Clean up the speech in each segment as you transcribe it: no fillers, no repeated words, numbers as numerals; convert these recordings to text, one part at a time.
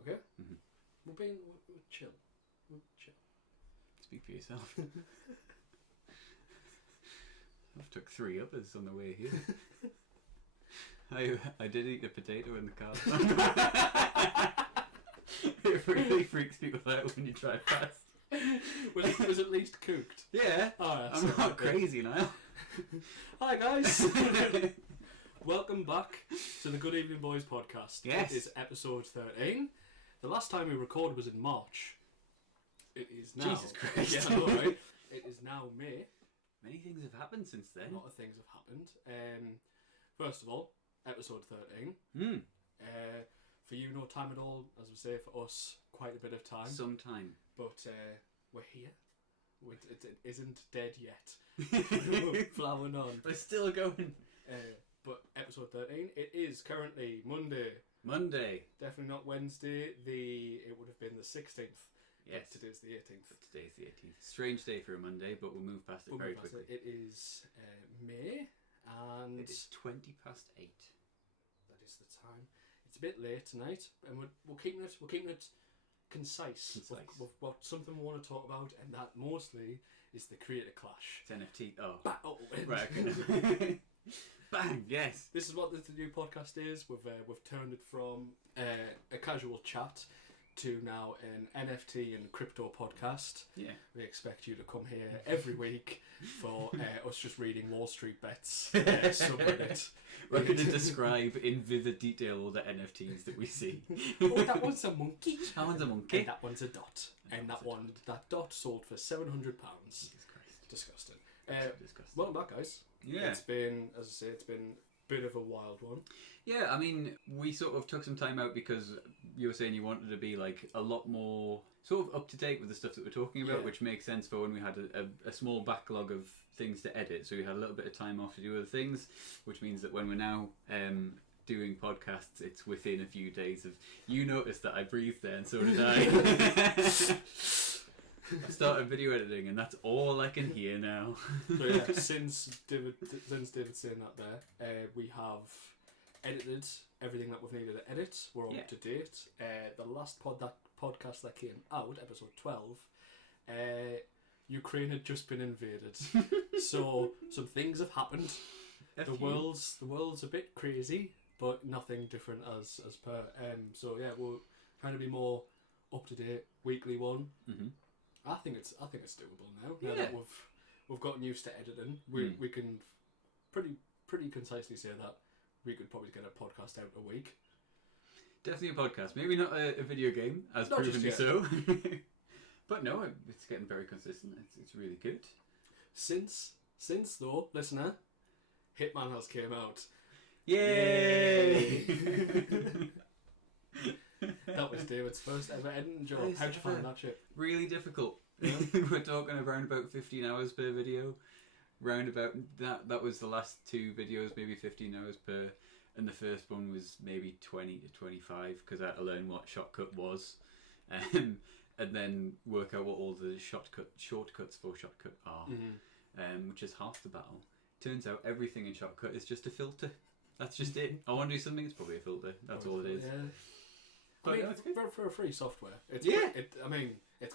Okay? Mm-hmm. We're chill. We're chill. Speak for yourself. I've took 3 others on the way here. I did eat a potato in the car. It really freaks people out when you drive past. Was it at least cooked? Yeah. Oh, I'm not crazy now. Hi guys. Welcome back to the Goodevening Boys podcast. Yes. It is episode 13. The last time we recorded was in March. It is now. Jesus Christ. Yeah, I know, right? It is now May. Many things have happened since then. A lot of things have happened. First of all, episode 13. For you, no time at all. As we say, for us, quite a bit of time. Some time. But we're here. It isn't dead yet. We're plowing on. We're still going. But episode 13, it is currently Monday. Definitely not Wednesday. It would have been the 16th. Yes. Today's the 18th. But today's the 18th. Strange day for a Monday, but we'll move past it very quickly. It is May, and it is 20 past 8. That is the time. It's a bit late tonight, and we're keeping it concise. We've got something we want to talk about, and that mostly is the creator clash. It's NFT. Oh, right. Okay. Bang! Yes. This is what the new podcast is. We've turned it from a casual chat to now an NFT and crypto podcast. Yeah. We expect you to come here every week for us just reading Wall Street Bets subreddit. We're going to describe in vivid detail all the NFTs that we see. Oh, that one's a monkey. That one's a monkey. And that one's a dot. And that dot sold for £700. Jesus Christ. Disgusting. Disgusting. Welcome back, guys. Yeah. It's been, as I say, it's been a bit of a wild one. Yeah, I mean, we sort of took some time out because you were saying you wanted to be like a lot more sort of up to date with the stuff that we're talking about, which makes sense for when we had a small backlog of things to edit. So we had a little bit of time off to do other things, which means that when we're now doing podcasts, it's within a few days of... You noticed that I breathed there, and so did I. I started video editing, and that's all I can hear now. So yeah, since David's saying that there, we have edited everything that we've needed to edit. We're all up to date. The last podcast that came out, episode 12, Ukraine had just been invaded. So some things have happened. The world's a bit crazy, but nothing different as per. So yeah, we're trying to be more up to date. Weekly one. Mm-hmm. I think it's doable now. Now that we've gotten used to editing, we can pretty concisely say that we could probably get a podcast out a week. Definitely a podcast. Maybe not a video game, as provenly so. But no, it's getting very consistent. It's really good. Since though, listener, Hitman has came out. Yay! That was David's first ever editing job. How'd you find that shit? Really difficult. Yeah. We're talking around about 15 hours per video. Round about that was the last 2 videos, maybe 15 hours per, and the first one was maybe 20 to 25 because I had to learn what shortcut was, and then work out what all the shortcuts for shortcut are, which is half the battle. Turns out everything in shortcut is just a filter. That's just it. I want to do something, it's probably a filter. That's all it is. Yeah. I mean, it's for a free software. It's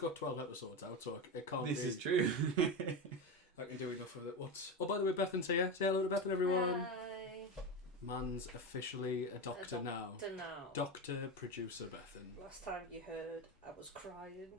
got 12 episodes out, so it can't be... This is true. I can do enough of it. Oh, by the way, Bethan's here. Say hello to Bethan, everyone. Hi. Man's officially a doctor now. Doctor, producer Bethan. Last time you heard, I was crying.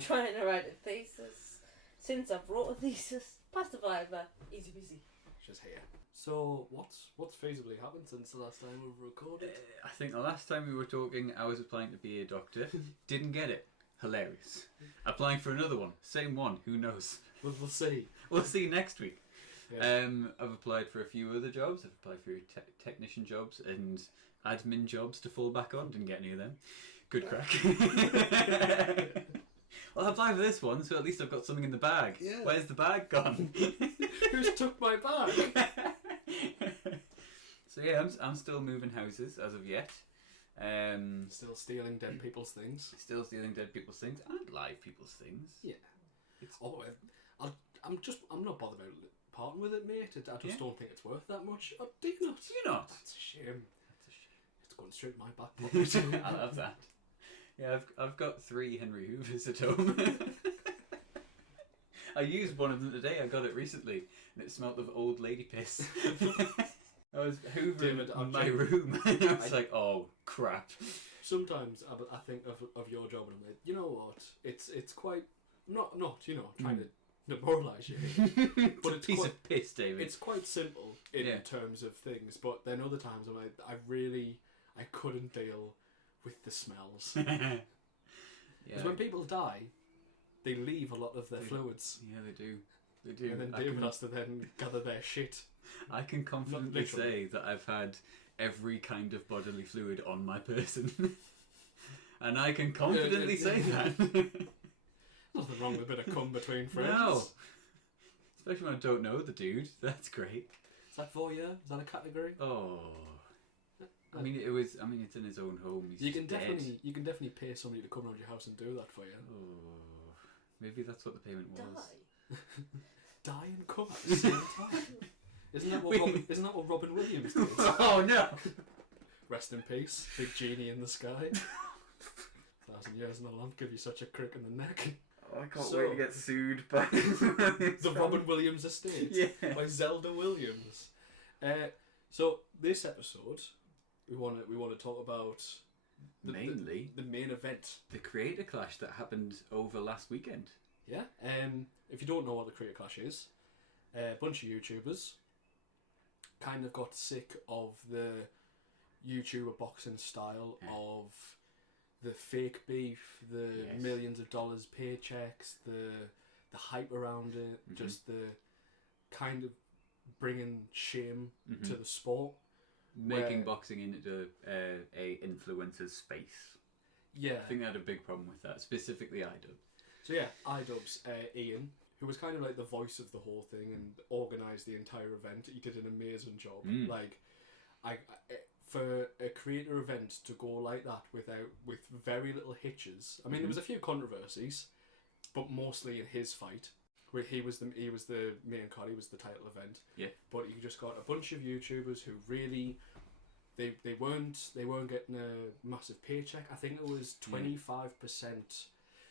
Trying to write a thesis. Since I've wrote a thesis, past the Viva, easy peasy. She's here. So, what's feasibly happened since the last time we've recorded? I think the last time we were talking, I was applying to be a doctor. Didn't get it. Hilarious. Applying for another one. Same one. Who knows? We'll see. We'll see next week. Yeah. I've applied for a few other jobs. I've applied for technician jobs and admin jobs to fall back on. Didn't get any of them. Good crack. Well, I applied for this one, so at least I've got something in the bag. Yeah. Where's the bag gone? Who's took my bag? So yeah, I'm still moving houses as of yet. Still stealing dead people's things. Still stealing dead people's things and live people's things. Yeah. I'm not bothered about parting with it, mate. I just don't think it's worth that much. Oh, do you not? Do you not? That's a shame. It's going straight in my back pocket. I love that. Yeah, I've got 3 Henry Hoovers at home. I used one of them today. I got it recently, and it smelled of old lady piss. I was hoovering my room, and I was like, "Oh crap!" Sometimes I think of your job, and I'm like, you know what? It's quite not trying to demoralise you, but it's a piece of piss, David. It's quite simple in terms of things, but then other times I'm like, I couldn't deal with the smells. Because when people die, they leave a lot of their fluids. Yeah, they do. They do. And then David has to then gather their shit. I can confidently say that I've had every kind of bodily fluid on my person. And I can confidently say that. Nothing wrong with a bit of cum between friends. No. Especially when I don't know the dude. That's great. Is that voyeur? Is that a category? Oh. I mean, it's in his own home. He's you can definitely pay somebody to come around your house and do that for you. Oh. Maybe that's what the payment was. Die and come at the same time. Isn't that what Robin Williams did? Oh no! Rest in peace, big genie in the sky. 1,000 years and a lamp give you such a crick in the neck. Oh, I can't wait to get sued by the Robin Williams estate by Zelda Williams. So this episode, we want to talk about mainly the main event, the creator clash that happened over last weekend. Yeah. If you don't know what the creator clash is, a bunch of YouTubers kind of got sick of the YouTuber boxing style of the fake beef, the millions of dollars paychecks, the hype around it, just the kind of bringing shame to the sport, making boxing into a influencer's space. Yeah, I think they had a big problem with that, specifically iDub. So yeah, iDubbbz Ian, who was kind of like the voice of the whole thing and organised the entire event. He did an amazing job. Like, I for a creator event to go like that with very little hitches. I mean, there was a few controversies, but mostly in his fight, where he was the main card. He was the title event. Yeah. But you just got a bunch of YouTubers who really. They weren't getting a massive paycheck. I think it was 25%.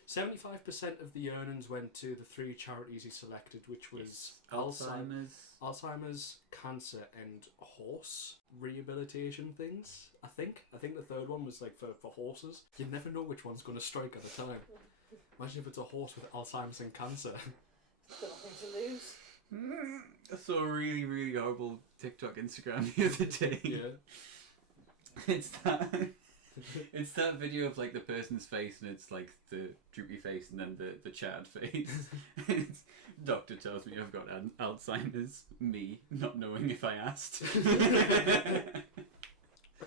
75% of the earnings went to the 3 charities he selected, which was Alzheimer's, cancer, and horse rehabilitation things. I think the third one was like for horses. You never know which one's going to strike at a time. Imagine if it's a horse with Alzheimer's and cancer. Got nothing to lose. I saw a really, really horrible TikTok Instagram the other day. Yeah. It's that video of like the person's face and it's like the droopy face and then the Chad face. It's, doctor tells me I've got Alzheimer's. Me not knowing if I asked.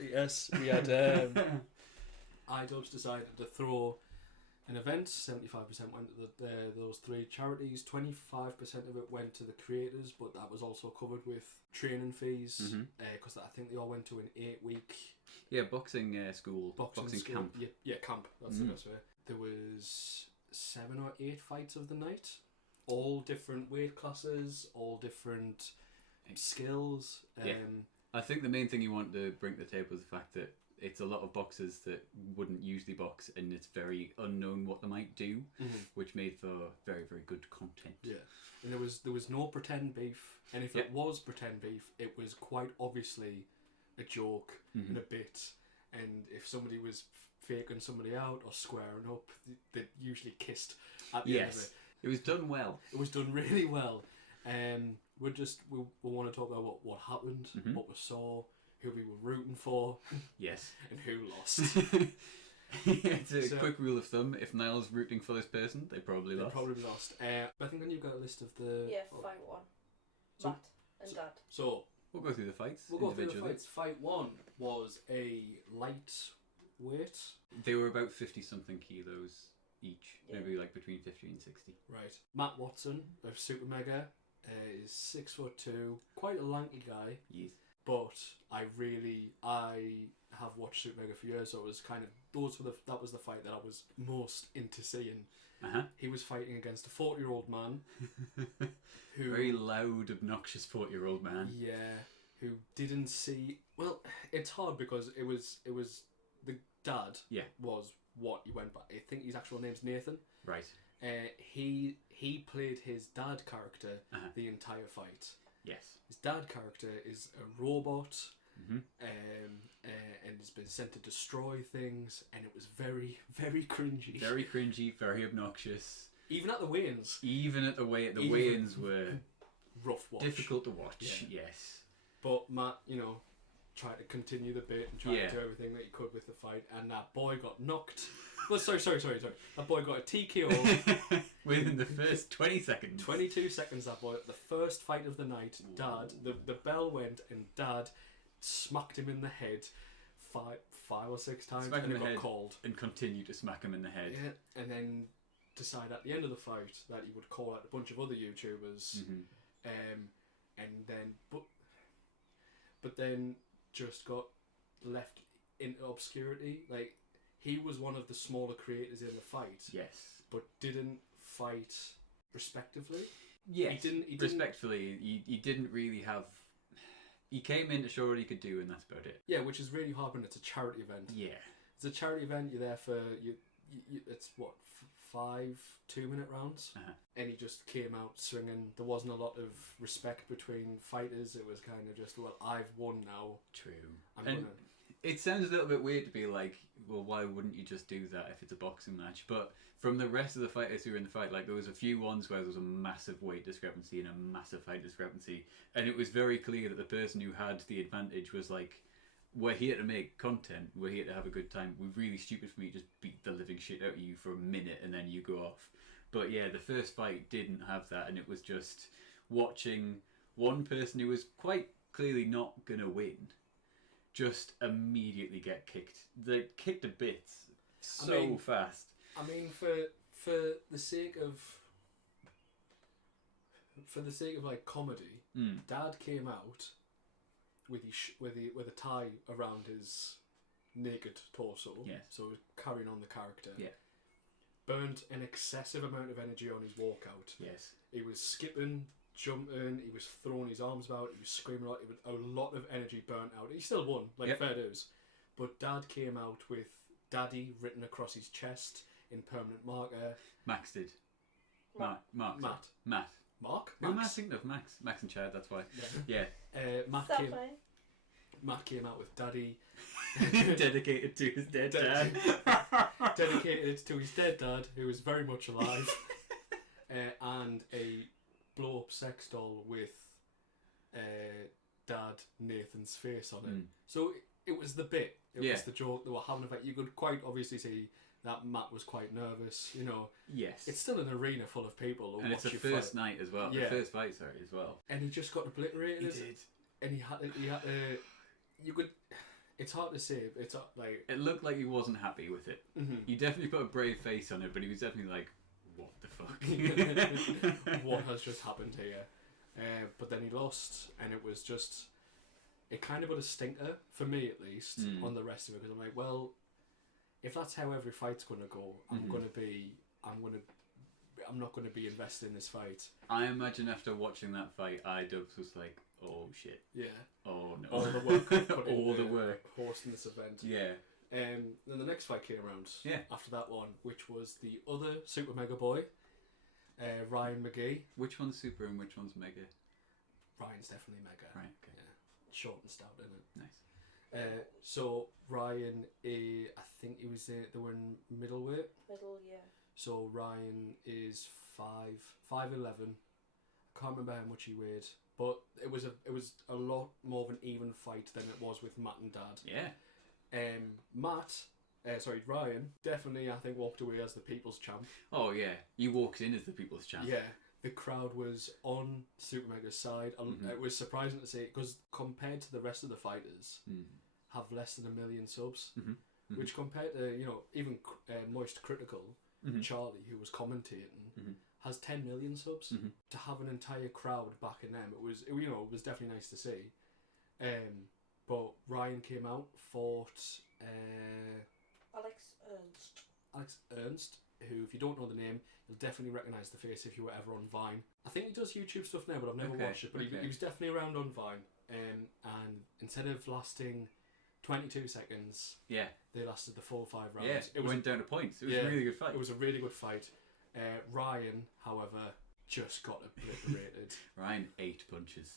Yes, we had iDubbbz decided to throw an event. 75% went to those 3 charities. 25% of it went to the creators, but that was also covered with training fees because I think they all went to an 8-week. Yeah, boxing school. Boxing school. camp. Yeah, camp. That's the best way. There was 7 or 8 fights of the night. All different weight classes, all different skills. I think the main thing you want to bring to the table is the fact that it's a lot of boxers that wouldn't usually box and it's very unknown what they might do, which made for very, very good content. Yeah. And there was no pretend beef. And if it was pretend beef, it was quite obviously a joke and a bit, and if somebody was faking somebody out or squaring up, they usually kissed at the end of it. It was done well. It was done really well. We want to talk about what happened, what we saw, who we were rooting for, and who lost. It's a quick rule of thumb: if Niall's rooting for this person, they probably lost. I think then you've got a list of the fight 1. Matt and Dad. So we'll go through the fights. Fight 1 was a lightweight. They were about 50-something kilos each, maybe like between 50 and 60. Right. Matt Watson of Super Mega is 6'2", quite a lanky guy. Yes. But I have watched Super Mega for years, so it was kind of that was the fight that I was most into seeing. He was fighting against a 40-year-old man who very loud, obnoxious 40-year-old man. Yeah, who didn't see. Well, it's hard because it was the dad Yeah. was what he went by. I think his actual name's Nathan. Right. He played his dad character Uh-huh. the entire fight. Yes. His dad character is a robot, Mm-hmm. and has been sent to destroy things, and it was very, very cringy. Very cringy, very obnoxious. Even at the weigh-ins. Even at the weigh-ins were rough watch. difficult to watch. Yeah. Yes. But Matt, tried to continue the bit and tried Yeah. to do everything that he could with the fight, and that boy got knocked. Well, sorry. That boy got a TKO Within the first 20 seconds. 22 seconds. That boy, the first fight of the night. Dad, the bell went, and Dad smacked him in the head five or six times, Smack him and in it the got head. called. And continued to smack him in the head. Yeah, and then decided at the end of the fight that he would call out a bunch of other YouTubers, Mm-hmm. and then but then just got left into obscurity. Like, he was one of the smaller creators in the fight, Yes. but didn't fight respectively. Yes. He didn't. Respectfully, he didn't really have. He came in to show what he could do, and that's about it. Yeah, which is really hard when it's a charity event. Yeah. It's a charity event. You're there for you. It's what 5 2-minute rounds, Uh-huh. and he just came out swinging. There wasn't a lot of respect between fighters. It was kind of just, well, I've won now. True. I'm And gonna. it sounds a little bit weird to be like, well, why wouldn't you just do that if it's a boxing match? But from the rest of the fighters who were in the fight, like, there was a few ones where there was a massive weight discrepancy and a massive height discrepancy, and it was very clear that the person who had the advantage was like, we're here to make content, we're here to have a good time, it would be really stupid for me to just beat the living shit out of you for a minute and then you go off. But yeah, the first fight didn't have that, and it was just watching one person who was quite clearly not going to win just immediately get kicked. They kicked to bits so fast. I mean, for the sake of like comedy, Dad came out with with a tie around his naked torso. Yes. So carrying on the character. Yeah. Burned an excessive amount of energy on his walkout. Yes. He was skipping, jumping, he was throwing his arms about, he was screaming out. It was a lot of energy burnt out. He still won, like fair dues. But Dad came out with Daddy written across his chest in permanent marker. Max did. Mark. Matt. Mark? Who am I Max? thinking of? Max and Chad, that's why. Yeah. Yeah. Matt came out with Daddy. Dedicated to his dead dad. Dedicated to his dead dad, who is very much alive. And a blow-up sex doll with Dad Nathan's face on it. So it was the bit. It was the joke they were having. You could quite obviously see that Matt was quite nervous. Yes. It's still an arena full of people. And it's the first night as well. Yeah. The first fight, sorry, as well. And he just got obliterated. He did. And he had to. You could. It's hard to say. It's like. It looked like he wasn't happy with it. Mm-hmm. He definitely put a brave face on it, but he was definitely like, "What the fuck? What has just happened here?" But then he lost, and it was just. It kind of put a stinker for me, at least, on the rest of it, because I'm like, well, if that's how every fight's going to go, I'm not going to be invested in this fight. I imagine after watching that fight, iDubbbz was like, "Oh shit! Yeah. Oh no! All the work I've put all into the work hosting this event." Yeah. Then the next fight came around. Yeah. After that one, which was the other Super Mega Boy, Ryan McGee. Which one's super and which one's mega? Ryan's definitely mega. Right. Okay. Yeah. Short and stout, isn't it? Nice. So Ryan, I think he was they were in middleweight. Middle, yeah. So Ryan is 5'11". I can't remember how much he weighed, but it was a lot more of an even fight than it was with Matt and Dad. Yeah. Ryan definitely, I think, walked away as the people's champ. Oh yeah, you walked in as the people's champ. Yeah, the crowd was on Super Mega's side. It was surprising to see, because compared to the rest of the fighters, have less than 1 million subs, which compared to even Moist Critical, Charlie, who was commentating, has 10 million subs. To have an entire crowd backing them, it was definitely nice to see. But Ryan came out, fought Alex Ernst, who, if you don't know the name, you'll definitely recognise the face if you were ever on Vine. I think he does YouTube stuff now, but I've never watched it. But he was definitely around on Vine. And instead of lasting 22 seconds. Yeah. They lasted the full 5 rounds. Yeah, it went down to points. It was a really good fight. It was a really good fight. Ryan, however, just got obliterated. Ryan 8 punches.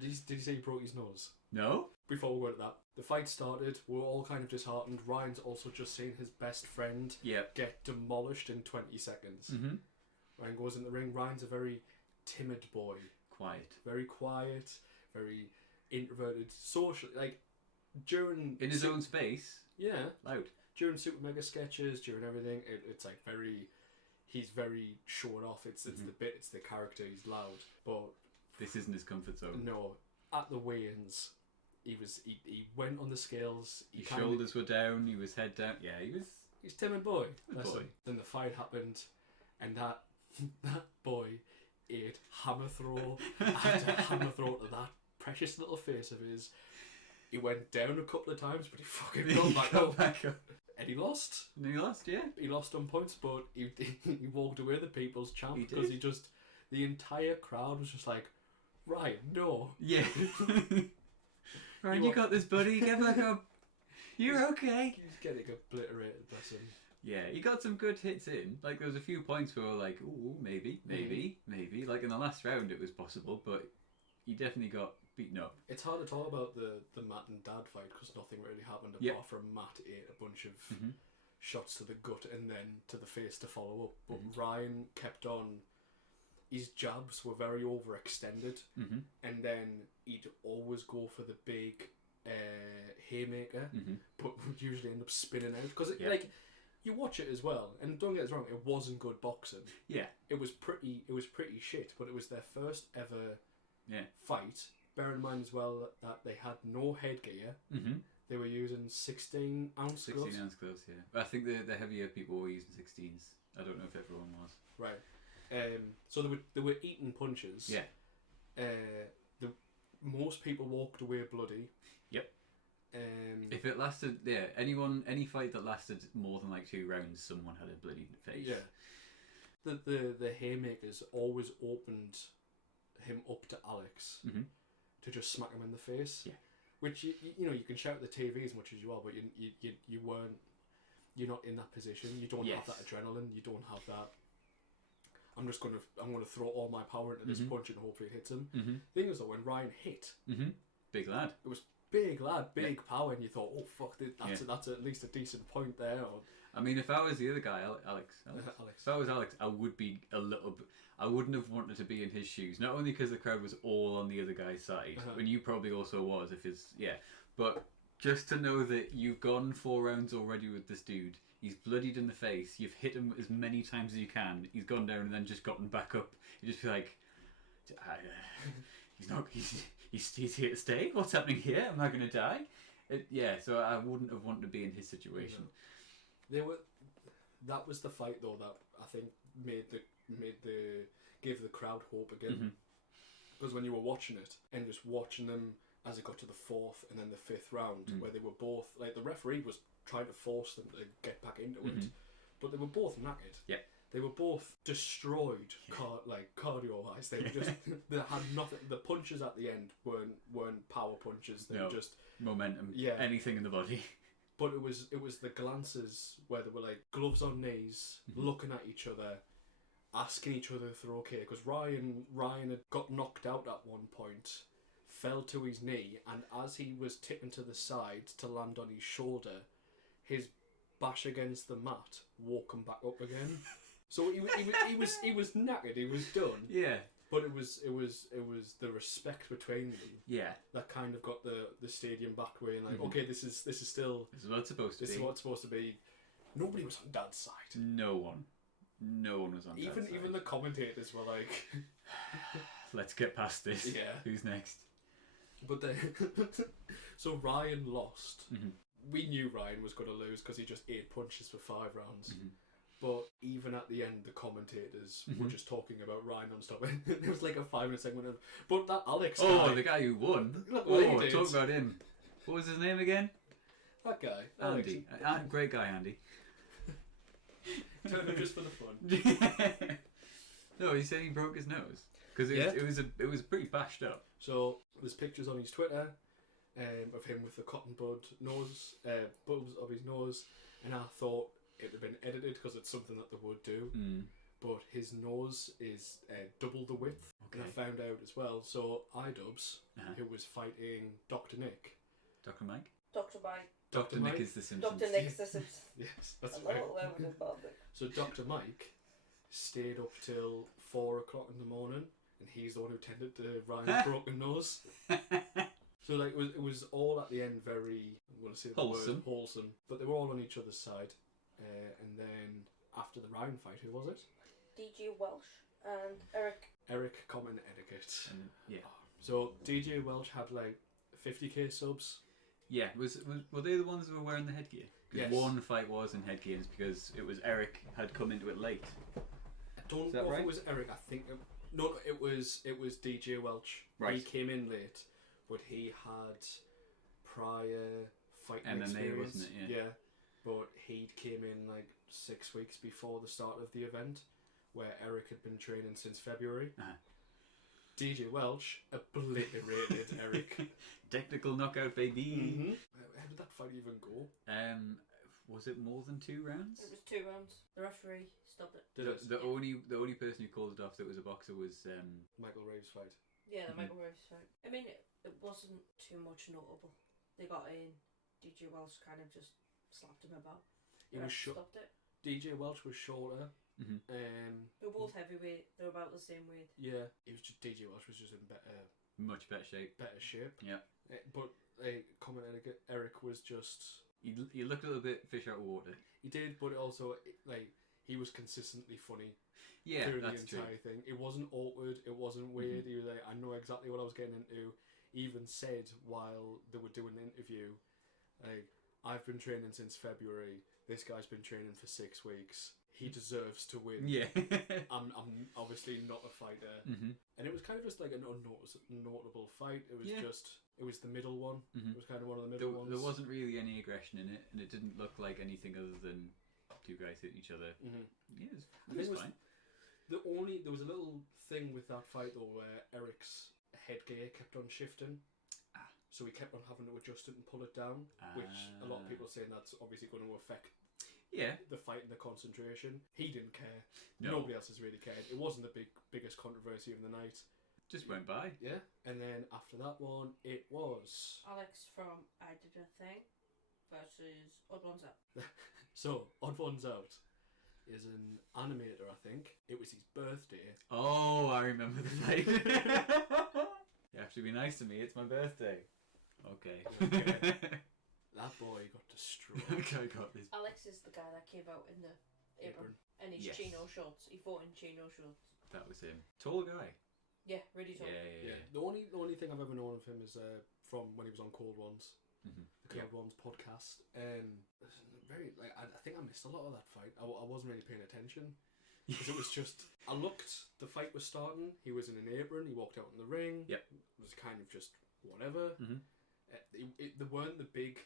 Did you say he broke his nose? No? Before we go into that, the fight started. We were all kind of disheartened. Ryan's also just seen his best friend get demolished in 20 seconds. Mm-hmm. Ryan goes in the ring. Ryan's a very timid boy. Quiet. Very quiet. Very introverted. Social. Like, during... In his own space. Yeah. Loud. During Super Mega sketches, during everything, it's like very... He's very showed off. It's the bit, it's the character. He's loud. But... This isn't his comfort zone. No. At the weigh-ins... He went on the scales. His shoulders were down. He was head down. Yeah, he's timid boy. Boy. Then the fight happened, and that boy ate hammer throw after hammer throw to that precious little face of his. He went down a couple of times, but he fucking got back up. And he lost. And he lost, yeah. He lost on points, but he walked away the people's champ because the entire crowd was just like, right, no. Yeah. Ryan, you got this, buddy. Get back up. You're okay. He's getting obliterated, bless him. Yeah, he got some good hits in. Like, there was a few points where we were like, ooh, maybe. Like, in the last round it was possible, but he definitely got beaten up. It's hard to talk about the Matt and Dad fight because nothing really happened apart from Matt ate a bunch of shots to the gut and then to the face to follow up. But Ryan kept on. His jabs were very overextended, and then he'd always go for the big haymaker, but would usually end up spinning out because like you watch it as well, and don't get us wrong, it wasn't good boxing. Yeah, it was pretty shit, but it was their first ever fight. Bear in mind as well that they had no headgear. They were using 16-ounce gloves. 16-ounce gloves, yeah. I think the heavier people were using 16s. I don't know if everyone was. Right. So they were eating punches. Yeah. Most people walked away bloody. Yep. If it lasted, any fight that lasted more than like 2 rounds, someone had a bloody face. Yeah. The haymakers always opened him up to Alex to just smack him in the face. Yeah. Which you know you can shout at the TV as much as you are, but you weren't. You're not in that position. You don't have that adrenaline. You don't have that. I'm gonna throw all my power into this punch and hopefully it hits him. Thing is though, when Ryan hit, big lad. It was big lad, big power, and you thought, oh fuck, that's at least a decent point there. Or, I mean, if I was the other guy, Alex. If I was Alex, I would be a little bit. I wouldn't have wanted to be in his shoes. Not only because the crowd was all on the other guy's side, and you probably also was but just to know that you've gone 4 rounds already with this dude. He's bloodied in the face. You've hit him as many times as you can. He's gone down and then just gotten back up. You just feel like, he's here to stay. What's happening here? Am I going to die? So I wouldn't have wanted to be in his situation. That was the fight though that I think gave the crowd hope again. Because when you were watching it and just watching them as it got to the 4th and then the 5th round, where they were both like the referee was trying to force them to get back into it, but they were both knackered. Yeah, they were both destroyed, cardio wise. They were just they had nothing. The punches at the end weren't power punches. They were just momentum. Yeah, anything in the body. But it was the glances where they were like gloves on knees, looking at each other, asking each other if they're okay. Because Ryan had got knocked out at one point. Fell to his knee, and as he was tipping to the side to land on his shoulder, his bash against the mat woke him back up again. So he was knackered. He was done. Yeah. But it was the respect between them. Yeah. That kind of got the stadium back way and okay, this is still. This is what it's supposed to be. This is what it's supposed to be. Nobody was on Dad's side. No one was on Dad's side. Even the commentators were like, let's get past this. Yeah. Who's next? But then, so Ryan lost. We knew Ryan was going to lose because he just ate punches for 5 rounds. But even at the end, the commentators were just talking about Ryan non-stop. It was like a 5-minute segment of, but that Alex guy... Oh, the guy who won. Talk about him. What was his name again? That guy. Andy. Great guy, Andy. Turned him just for the fun. No, he said he broke his nose. Because it was pretty bashed up. So there's pictures on his Twitter. of him with the cotton bud nose, bulbs of his nose, and I thought it would have been edited because it's something that they would do. But his nose is double the width. Okay. And I found out as well. So iDubbbz, who was fighting Dr. Nick. Dr. Mike? Dr. Mike. Dr. Nick is the Simpsons. Dr. Nick's the Simpsons. Yes, that's I right. love it when it's public. So Dr. Mike stayed up till 4 o'clock in the morning, and he's the one who tended to Ryan's broken nose. So like it was all at the end very, I'm going to say the Wholesome. word wholesome, but they were all on each other's side. And then after the Ryan fight, who was it? DJ Welsh and Eric. Eric Common Etiquette. And, yeah. So DJ Welch had like 50k subs. Yeah, were they the ones that were wearing the headgear? 'Cause Yes. one fight was in headgear, and it's because it was Eric had come into it late. I don't Is know that if right? it was Eric. I think no, it was DJ Welch. Right. He came in late, but he had prior fighting MMA, experience. wasn't it? Yeah. But he came in like 6 weeks before the start of the event, where Eric had been training since February. Uh-huh. DJ Welch obliterated Eric. Technical knockout, baby. How did that fight even go? Was it more than 2 rounds? It was 2 rounds. The referee stopped it. The only person who called it off that was a boxer was Michael Rave's fight. Yeah, the Michael Reeves fight. I mean, it wasn't too much notable. They got in. DJ Welsh kind of just slapped him about. He was short. Stopped it. DJ Welch was shorter. Mhm. They were both heavyweight. They were about the same weight. Yeah, it was just DJ Welch was just in much better shape. better shape. Yeah. But Common Etiquette, Eric was just. He looked a little bit fish out of water. He did, but also like he was consistently funny Yeah, through the that's true. entire thing. It wasn't awkward. It wasn't weird. He was like, I know exactly what I was getting into. He even said while they were doing the interview, like, I've been training since February. This guy's been training for 6 weeks. He deserves to win. Yeah. I'm obviously not a fighter. And it was kind of just like an unnotable fight. It was it was the middle one. It was kind of one of the middle ones. There wasn't really any aggression in it, and it didn't look like anything other than 2 guys hitting each other. Yeah, it was fine. There was a little thing with that fight though where Eric's headgear kept on shifting. So he kept on having to adjust it and pull it down, which a lot of people are saying that's obviously going to affect the fight and the concentration. He didn't care. No. Nobody else has really cared. It wasn't the biggest controversy of the night. Just went by. Yeah. And then after that one, it was... Alex from I Did a Thing versus Odd Ones Out. So, Odd Ones Out is an animator, I think. It was his birthday. Oh, I remember the fight. You have to be nice to me. It's my birthday. Okay. That boy got destroyed. I got this. Alex is the guy that came out in the apron and his Yes. chino shorts. He fought in chino shorts. That was him. Tall guy. Yeah, really tall. Yeah. The only thing I've ever known of him is from when he was on Cold Ones. Mhm. The Cold Ones podcast. Very like I think I missed a lot of that fight. I wasn't really paying attention because it was just I looked. The fight was starting. He was in an apron. He walked out in the ring. Yep. It was kind of just whatever. There weren't the big.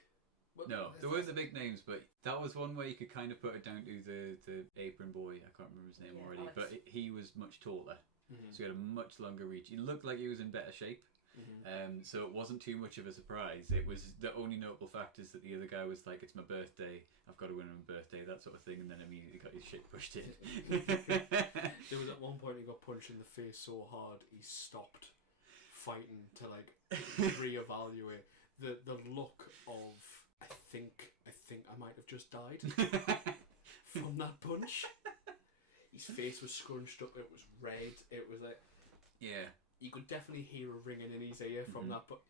Well, No, there weren't the big names, but that was one where you could kind of put it down to the apron boy. I can't remember his name already, Alex. but he was much taller, so he had a much longer reach. He looked like he was in better shape. So it wasn't too much of a surprise. It was the only notable fact is that the other guy was like, "It's my birthday. I've got to win on my birthday," that sort of thing, and then immediately got his shit pushed in. There was at one point he got punched in the face so hard he stopped fighting to like reevaluate. The look of I think I might have just died from that punch. His face was scrunched up. It was red. It was like you could definitely hear a ringing in his ear from that. But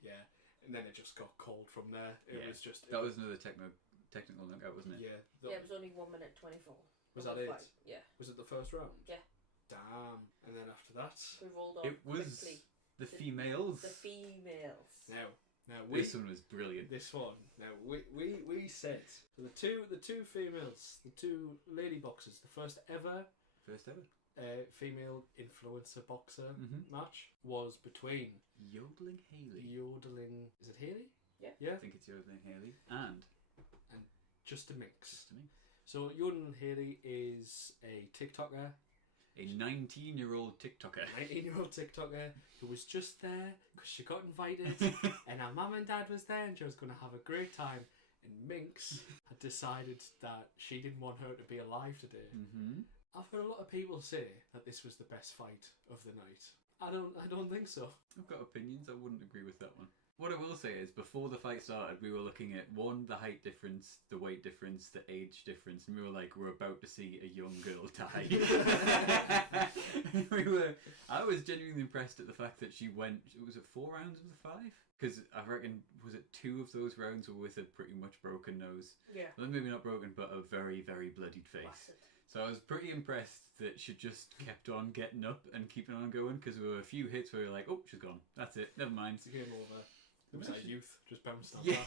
and then it just got cold from there. It was just that was another technical knockout, wasn't it? Yeah. It was only 1 minute 24. Was that it? Fight. Yeah. Was it the first round? Yeah. Damn. And then after that, We rolled on It was quickly. the females. The females. Now This one was brilliant. This one. Now we said so the two females, the 2 lady boxers, the first ever female influencer boxer match was between Yodeling Haley. Is it Haley? Yeah. Yeah. I think it's Yodeling Haley and Just a Mix. Just a Mix. So Yodeling Haley is a TikToker. A 19-year-old TikToker. 19-year-old TikToker who was just there because she got invited and her mum and dad was there and she was going to have a great time. And Minx had decided that she didn't want her to be alive today. Mm-hmm. I've heard a lot of people say that this was the best fight of the night. I don't think so. I've got opinions. I wouldn't agree with that one. What I will say is, before the fight started, we were looking at, one, the height difference, the weight difference, the age difference, and we were like, we're about to see a young girl die. I was genuinely impressed at the fact that she went, was it 4 rounds of the 5? Because I reckon, was it 2 of those rounds were with a pretty much broken nose? Yeah. Well, maybe not broken, but a very, very bloodied face. Blasted. So I was pretty impressed that she just kept on getting up and keeping on going, because there were a few hits where you're like, oh, she's gone. That's it. Never mind. It's a game over. It was like youth just bounced on Yeah. back.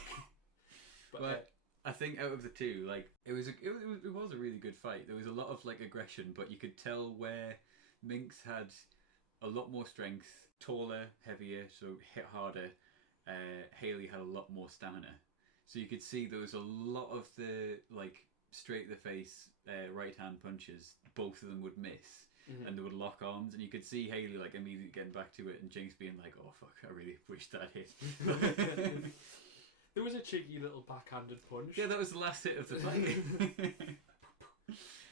But I think out of the 2, like it was a really good fight. There was a lot of like aggression, but you could tell where Minx had a lot more strength, taller, heavier, so hit harder. Hayley had a lot more stamina, so you could see there was a lot of the like straight to the face right hand punches. Both of them would miss. Mhm. And they would lock arms, and you could see Hayley like immediately getting back to it, and Jinx being like, "Oh fuck, I really wish that hit." There was a cheeky little backhanded punch. Yeah, that was the last hit of the fight.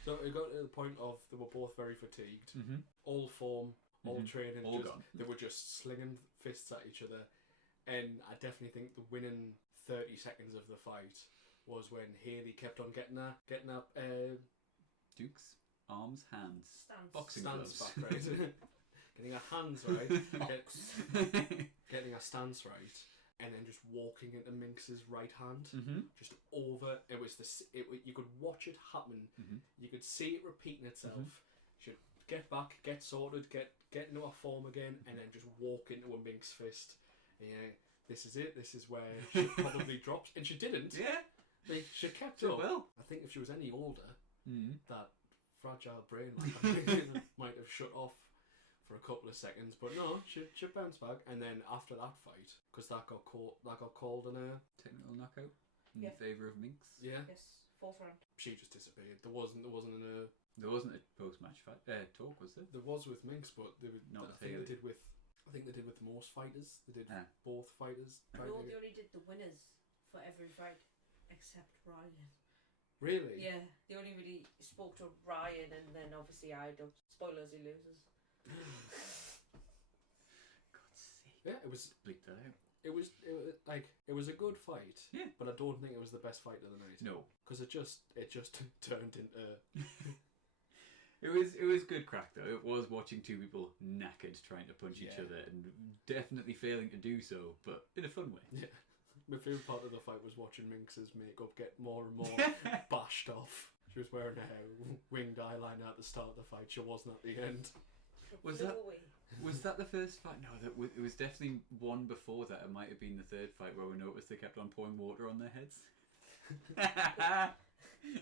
So it got to the point of they were both very fatigued. Mm-hmm. All form, all Mhm. training, All just, gone. they were just slinging fists at each other. And I definitely think the winning 30 seconds of the fight was when Hayley kept on getting her Dukes, arms, hands, Stance. boxing stance gloves. back right. Getting her hands right, getting her stance right, and then just walking into Minx's right hand, Mm-hmm. just over. It was you could watch it happen. Mhm. You could see it repeating itself. Mhm. She'd get back, get sorted, get into her form again, and then just walk into a Minx fist. And yeah, this is it. This is where she probably dropped, and she didn't. Yeah. Like, she kept So up. well. I think if she was any older, Mm-hmm. that fragile brain might have shut off for a couple of seconds, but no, she bounced back. And then after that fight, because that got called on her, Technical knockout in Yeah. favour of Minx. yeah, Yes, 4th round. she just disappeared. There wasn't an There wasn't a post-match fight talk, was there? there was with Minx, but they would, Not I with think Hayley. they did with. I think they did with most fighters. They did Ah. both fighters. tried No, to- they only did the winners for every fight, except Ryan. Really? Yeah, they only really spoke to Ryan, and then obviously Idol. Spoilers, he loses. God's sake. Yeah, it was. Bleep that out. It was it was a good fight. Yeah. But I don't think it was the best fight of the night. No. Because it just turned into. It was good crack though. It was watching 2 people knackered trying to punch each Yeah. other and definitely failing to do so, but in a fun way. Yeah. My favourite part of the fight was watching Minx's makeup get more and more bashed off. She was wearing a winged eyeliner at the start of the fight. She wasn't at the end. Was Flew that- away. Was that the first fight? No, it was definitely one before that. It might have been the 3rd fight where we noticed they kept on pouring water on their heads.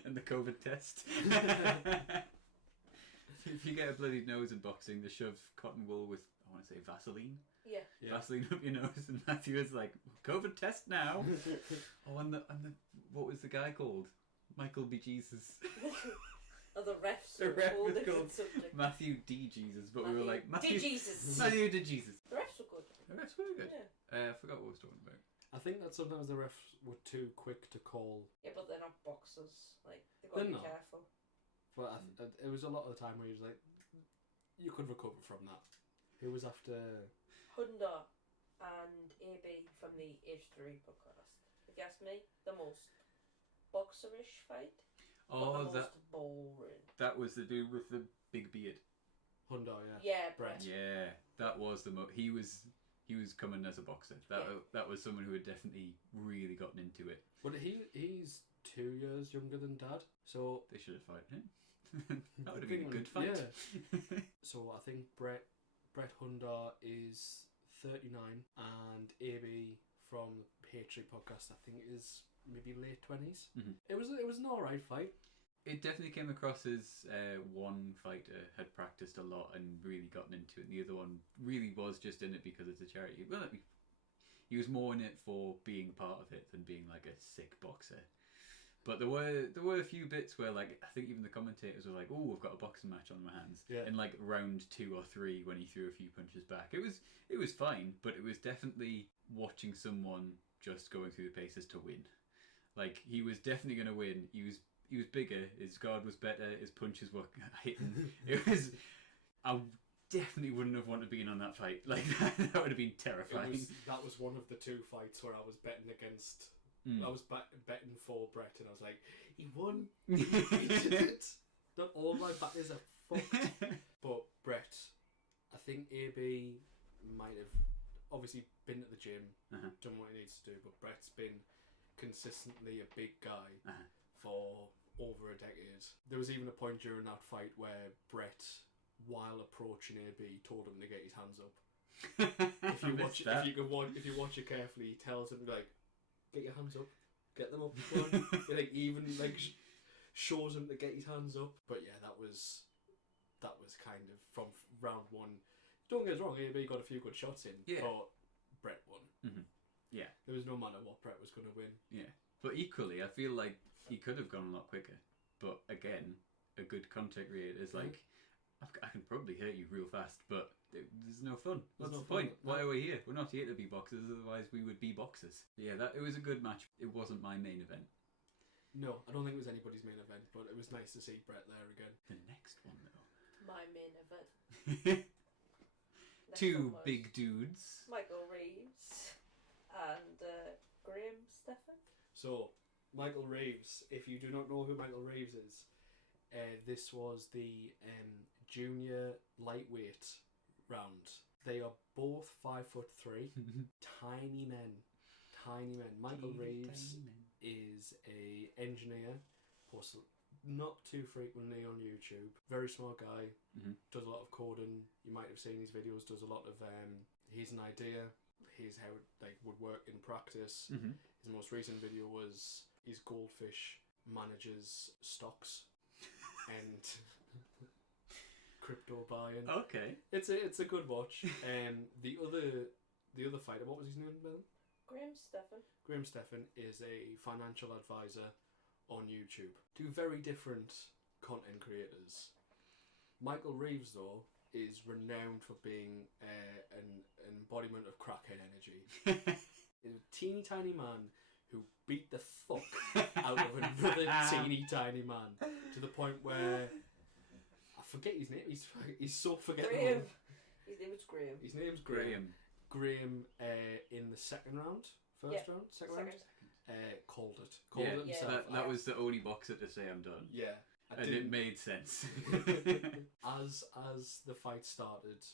And the COVID test. If you get a bloodied nose in boxing, they shove cotton wool with, I want to say, Vaseline. Yeah. Yeah. Vaseline up your nose, and Matthew was like, COVID test now. Oh, and the what was the guy called? Michael B. Jesus. Oh, the refs The were ref a whole was different called subject. Matthew D. Jesus, but we were like, Matthew. Jesus. Matthew D. Jesus. The refs were good. The refs were good. Yeah. I forgot what I was talking about. I think that sometimes the refs were too quick to call. Yeah, but they're not boxers. Like, they've got They're to be not. careful. But it was a lot of the time where he was like, you could recover from that. Who was after. Hunda and AB from the H3 podcast. If you ask me, the most boxerish fight. But Oh, the that most boring. that was the dude with the big beard. Honda, yeah. Yeah, Brett. Brett. Yeah, that was he was coming as a boxer. That was someone who had definitely really gotten into it. But he's 2 years younger than Dad, so They should have fought him. That would have been a good fight. Yeah. So I think Brett Honda is 39, and AB from the H3 podcast I think is maybe late 20s. Mhm. It was an alright fight. It definitely came across as one fighter had practiced a lot and really gotten into it, and the other one really was just in it because it's a charity. Well, he was more in it for being part of it than being like a sick boxer. But there were a few bits where, like, I think even the commentators were like, "Oh, I've got a boxing match on my hands." Yeah. In like round 2 or 3, when he threw a few punches back, it was fine, but it was definitely watching someone just going through the paces to win. Like, he was definitely going to win. He was bigger. His guard was better. His punches were hitting. I definitely wouldn't have wanted to be in on that fight. Like, that would have been terrifying. That was one of the 2 fights where I was betting against. I was betting for Brett, and I was like, he won. He did it. Not all my batters are fucked. But Brett, I think AB might have obviously been at the gym, done what he needs to do, but Brett's been consistently a big guy for over a decade. There was even a point during that fight where Brett, while approaching AB, told him to get his hands up. If you watch it carefully, he tells him, like, get your hands up, get them up. He like even like shows him to get his hands up. But yeah, that was kind of from round 1. Don't get us wrong, AB got a few good shots in, but Brett won. Mm-hmm. Yeah, there was no matter what, Brett was going to win. Yeah, but equally, I feel like he could have gone a lot quicker. But again, a good contact rate is like, I can probably hurt you real fast, but there's no fun. What's the point? Why are we here? We're not here to be boxers, otherwise we would be boxers. Yeah, it was a good match. It wasn't my main event. No, I don't think it was anybody's main event, but it was nice to see Brett there again. The next one, though. My main event. 2 big dudes. Michael Reeves and Graham Stephan. So, Michael Reeves, if you do not know who Michael Reeves is, this was the junior lightweight round. They are both 5'3", tiny men. Michael Reeves is a engineer, posts not too frequently on YouTube. Very smart guy, does a lot of coding. You might have seen his videos. Does a lot of here's an idea, here's how it would work in practice. His most recent video was his goldfish manages stocks and crypto buying. Okay, it's a good watch. The other fighter, what was his name, Ben? Graham Stephan is a financial advisor on YouTube. 2 very different content creators. Michael Reeves, though, is renowned for being an embodiment of crackhead energy. He's a teeny tiny man who beat the fuck out of another teeny tiny man to the point where I forget his name. He's so forgettable. Graham. His name was Graham. His name's Graham. Graham in the second round, second round, called it. Called it himself. That was the only boxer to say I'm done. Yeah. And it made sense. As the fight started,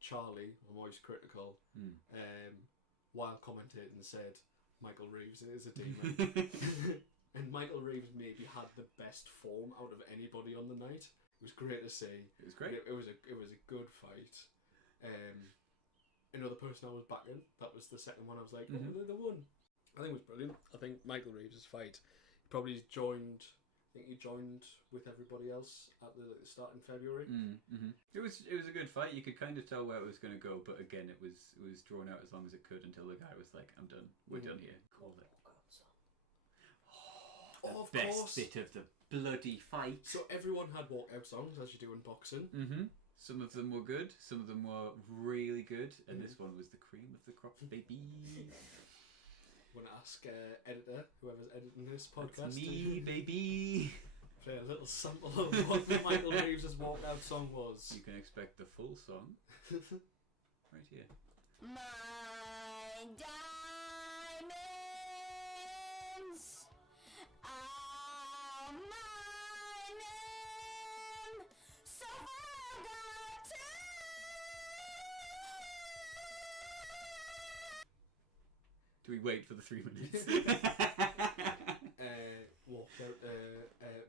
Charlie, I'm always critical, while commentating said, Michael Reeves is a demon. And Michael Reeves maybe had the best form out of anybody on the night. It was great to see. It was great. It was a good fight. Another person I was backing, that was the second one. I was like, oh, they won. I think it was brilliant. I think Michael Reeves' fight, he probably joined. I think he joined with everybody else at the start in February. It was a good fight. You could kind of tell where it was going to go, but again, it was drawn out as long as it could until the guy was like, "I'm done. We're done here." Called it. Of best course. bit of the bloody fight. So everyone had walkout songs, as you do in boxing. Some of them were good. Some of them were really good, and this one was the cream of the crop, baby. I'm going to ask editor, whoever's editing this podcast. That's me, baby. Play a little sample of what Michael Reeves' walkout song was. You can expect the full song right here. My diamonds are my name, so I got to Do we wait for the 3 minutes? Walked out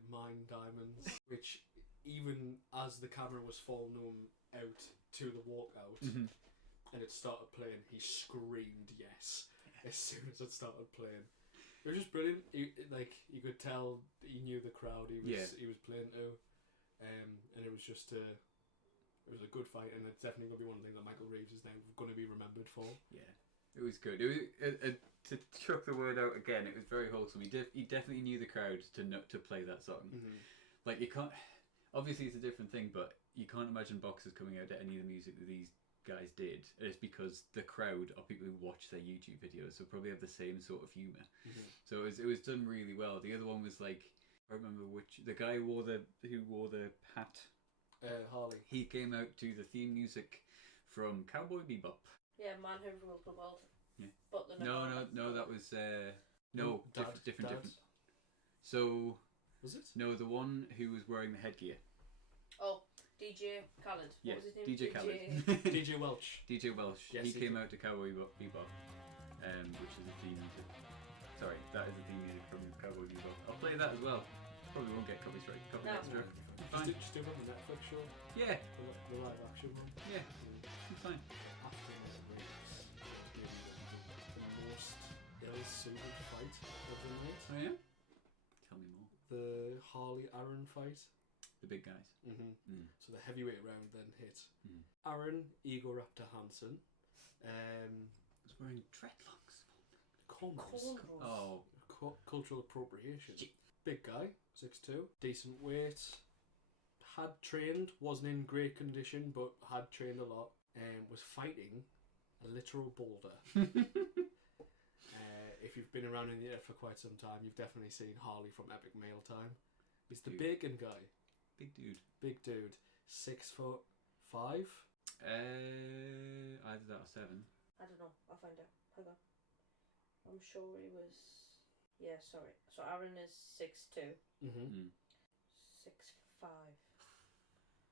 Mine Diamonds, which even as the camera was following him out to the walkout and it started playing, he screamed yes as soon as it started playing. It was just brilliant. You could tell he knew the crowd he was playing to, and it was just it was a good fight, and it's definitely going to be one thing that Michael Reeves is now going to be remembered for. Yeah. It was good. It was, to chuck the word out again, it was very wholesome. He definitely knew the crowd to play that song. Mm-hmm. Like, you can't... Obviously, it's a different thing, but you can't imagine boxers coming out to any of the music that these guys did. And it's because the crowd are people who watch their YouTube videos, so probably have the same sort of humour. Mm-hmm. So it was done really well. The other one was like... I remember the guy who wore the hat. Harley. He came out to the theme music from Cowboy Bebop. Yeah, Man Who Ruled the World. Yeah. But the No, that was different. Dad. So Was it? no, the one who was wearing the headgear. Oh, DJ Khaled. Yeah, What was his name? DJ Khaled. DJ Welch. DJ Welsh. Yes, he he came did. out to Cowboy Bebop, which is the theme music. Sorry, that is the theme music from Cowboy Bebop. I'll play that as well. Probably won't get copyright No. struck. Fine. Just do it on the Netflix show. Yeah, The live action one. yeah, it's fine. After that race, the most ill-suited fight of the night. Oh yeah. Tell me more. The Harley Aaron fight. The big guys. Mm-hmm. Mm. So the heavyweight round then hit. Mm. Aaron Egoraptor Hansen. Was wearing dreadlocks. Cornrows. Oh, Cultural appropriation. Big guy, 6'2", decent weight. Had trained, wasn't in great condition, but had trained a lot. Was fighting a literal boulder. If you've been around in the internet for quite some time, you've definitely seen Harley from Epic Mail Time. He's the Dude. bacon guy. big dude. Big dude. 6'5". Either that or 7. I don't know. I'll find out. Hold on. I'm sure he was. Yeah, sorry. So Aaron is 6'2", Mm-hmm. 6'5".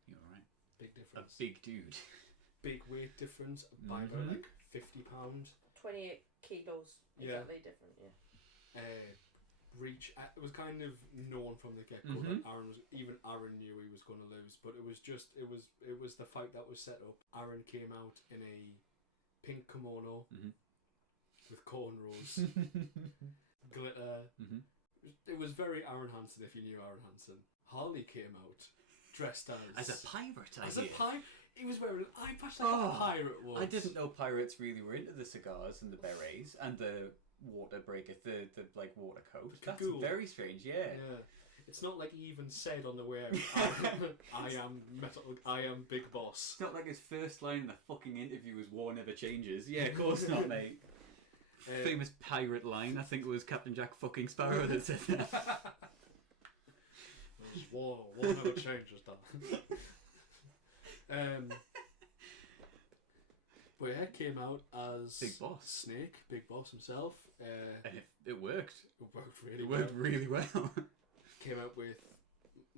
You're right. Big A difference. big dude. Big weight difference by about Mhm. like 50 pounds. 28 kilos. Yeah. Exactly different. Yeah. Reach. It was kind of known from the get go Mhm. that Aaron knew he was going to lose, but it was the fight that was set up. Aaron came out in a pink kimono Mhm. with cornrows, glitter. Mhm. It was very Aaron Hansen if you knew Aaron Hansen. Harley came out dressed As a pirate, as a hear. pirate. He was wearing an eye patch like Oh, a pirate was. I didn't know pirates really were into the cigars and the berets and the water breakers, the like water coat. The That's cagoule. very strange, yeah. Yeah. It's not like he even said on the way out, I am metal. I am Big Boss. It's not like his first line in the fucking interview was "War never changes." Yeah, of course not, mate. Famous pirate line. I think it was Captain Jack fucking Sparrow that said that. War never changes, that. But yeah, came out as Big Boss. Snake, Big Boss himself. And it worked. It worked It really worked well. really well. Came out with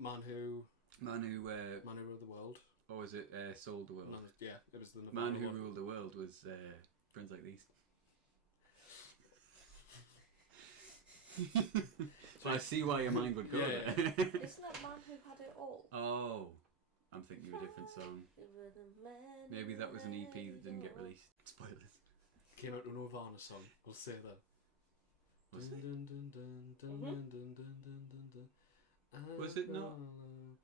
Man Who Man Who Ruled the World. or was it Sold the World? Yeah, it was the Man Nirvana Who one. Ruled the World was Friends Like These. So I see why your mind would go Yeah, there. Isn't that Man Who Had It All? Oh, I'm thinking of a different song. Maybe that was an EP that didn't get released. Spoilers. Came out with a Nirvana song. We'll say that. Was it? Was it not?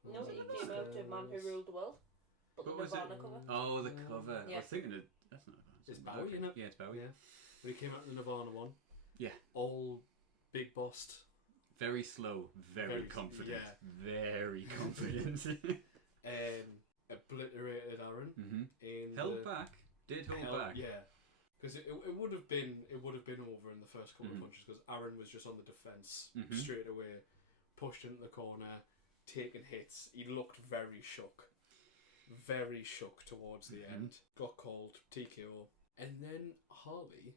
No, he came out to Man Who Ruled the World. But the What was it? Nirvana cover. Oh, the cover. I Yeah. was thinking of... That's not Nirvana. It's Bowie, isn't it? Yeah, it's Bowie. Yeah. But he came out with the Nirvana one. Yeah. All big bossed. Very slow, very Very- confident. yeah. Very confident. Obliterated Aaron. Mm-hmm. In Held the, back. Did hold held- back. Yeah. Because it would have been over in the first couple Mhm. of punches because Aaron was just on the defence Mhm. straight away, pushed into the corner, taking hits. He looked very shook towards the Mhm. end. Got called TKO, and then Harley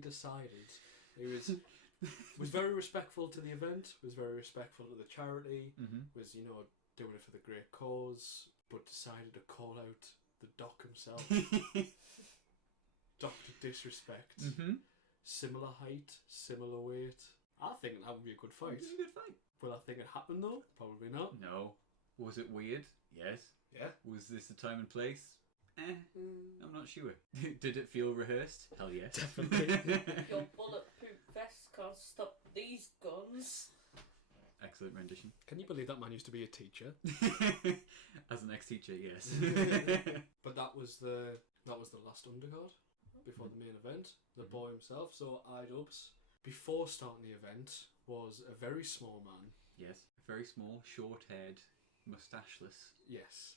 decided he was very respectful to the event, was very respectful to the charity, Mm-hmm. was doing it for the great cause, but decided to call out the doc himself. Dr. Disrespect. Mm-hmm. Similar height, similar weight. I think that would be a good fight. It was a good fight. Will I think it happened though? Probably not. No. Was it weird? Yes. Yeah. Was this the time and place? Mm. I'm not sure. Did it feel rehearsed? Hell yes. Definitely. Your bulletproof vest can't stop these guns. Excellent rendition. Can you believe that man used to be a teacher? As an ex-teacher, yes. But that was the last undercard. before the main event, the Mhm. boy himself. So iDubbbz, before starting the event, was a very small man. Yes. Very small, short-haired, moustacheless, Yes.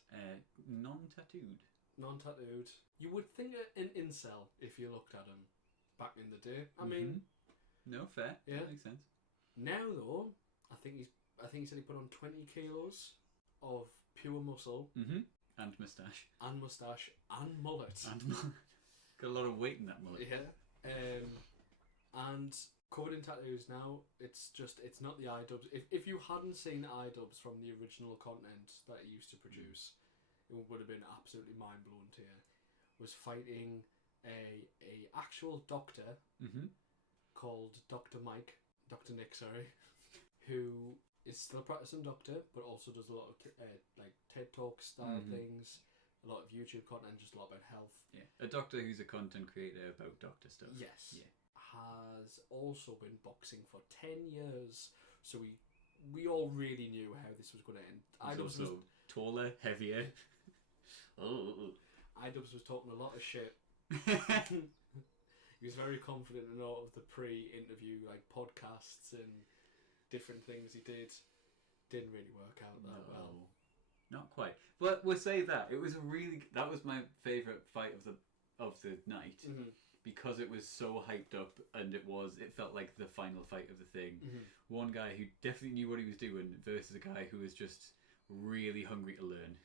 non-tattooed. Non-tattooed. You would think an incel if you looked at him back in the day. I mean, No, fair. Yeah. That makes sense. now though, I think he said he put on 20 kilos of pure muscle Mm-hmm. And moustache. and moustache and mullet. And got a lot of weight in that mullet. Yeah. And covered in tattoos now. It's not the iDubbbz. If you hadn't seen iDubbbz from the original content that he used to produce, it would have been absolutely mind blowing to you. Was fighting a actual doctor Mm-hmm. called Dr. Nick, who is still a practicing doctor, but also does a lot of like TED Talk style Mhm. things, a lot of YouTube content, just a lot about health. Yeah. A doctor who's a content creator about doctor stuff. Yes. Yeah. Has also been boxing for 10 years, so we all really knew how this was going to end. He's also taller, heavier. iDubbbz was talking a lot of shit. He was very confident in all of the pre-interview like podcasts and different things he did. Didn't really work out that well. Not quite. But we'll say that it was that was my favourite fight of the night Mm-hmm. because it was so hyped up and it felt like the final fight of the thing. Mm-hmm. One guy who definitely knew what he was doing versus a guy who was just really hungry to learn.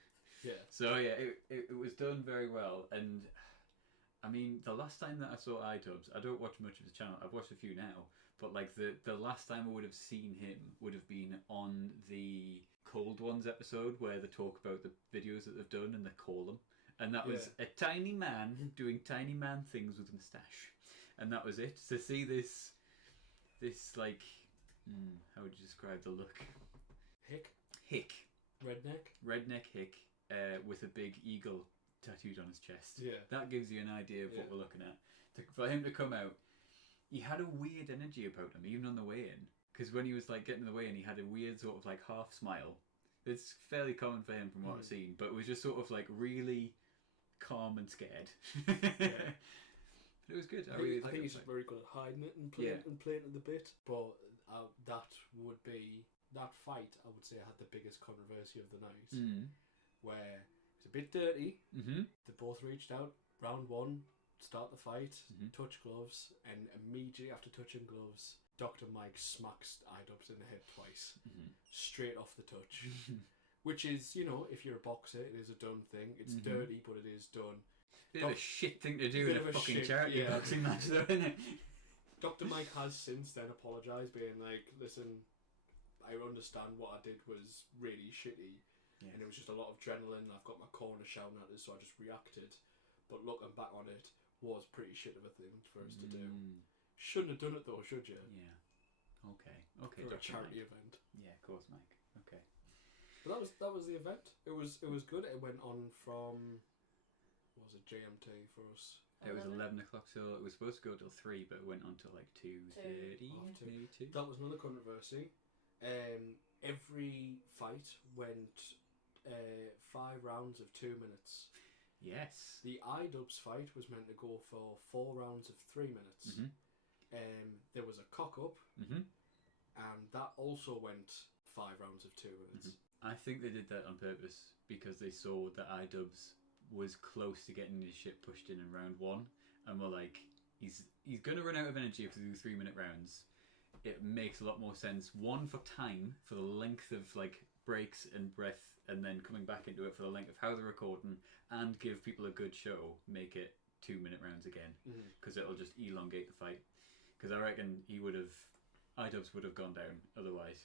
Yeah. So yeah, it was done very well. And I mean, the last time that I saw iDubbbz, I don't watch much of his channel. I've watched a few now, but like the last time I would have seen him would have been on the Cold Ones episode where they talk about the videos that they've done and they call them. And that was a tiny man doing tiny man things with a moustache, and that was it. To see this like, how would you describe the look? Hick, redneck hick, with a big eagle tattooed on his chest. Yeah. That gives you an idea of what we're looking at. For him to come out, he had a weird energy about him, even on the way in. Because when he was like getting in the way in, he had a weird sort of like half smile. It's fairly common for him from what I've seen, but it was just sort of like really calm and scared. But it was good. I think he's just very good at hiding it and playing it the bit. But that fight, I would say, had the biggest controversy of the night. Where it's a bit dirty. Mm-hmm. They both reached out. Round one, start the fight, Mhm. touch gloves, and immediately after touching gloves, Dr. Mike smacks iDubbbz in the head twice, straight off the touch. Which is, if you're a boxer, it is a done thing. It's dirty, but it is done. Bit of a shit thing to do in Bit a of a fucking shit, charity yeah. boxing match, though, isn't it? Dr. Mike has since then apologised, being like, listen, I understand what I did was really shitty. Yeah. And it was just a lot of adrenaline. I've got my corner shouting at us, so I just reacted. But looking back on it, was pretty shit of a thing for us to do. Shouldn't have done it though, should you? Yeah. Okay. For a Dr. charity Mike. event. Yeah, of course, Mike. Okay. But that was the event. It was good. It went on from, what was it, GMT for us? It was 11 o'clock, so it was supposed to go till 3, but it went on till like 2:30, Half two. maybe 2. That was another controversy. Every fight went 5 rounds of 2 minutes. Yes. The iDubbbz fight was meant to go for 4 rounds of 3 minutes. There was a cock up, and that also went 5 rounds of 2 minutes. I think they did that on purpose because they saw that iDubbbz was close to getting his shit pushed in round 1, and were like, he's going to run out of energy if they do 3-minute rounds. It makes a lot more sense. 1, for time, for the length of like breaks and breath, and then coming back into it for the length of how they're recording, and give people a good show. Make it 2-minute rounds again, because it'll just elongate the fight. Because I reckon iDubbbz would have gone down otherwise.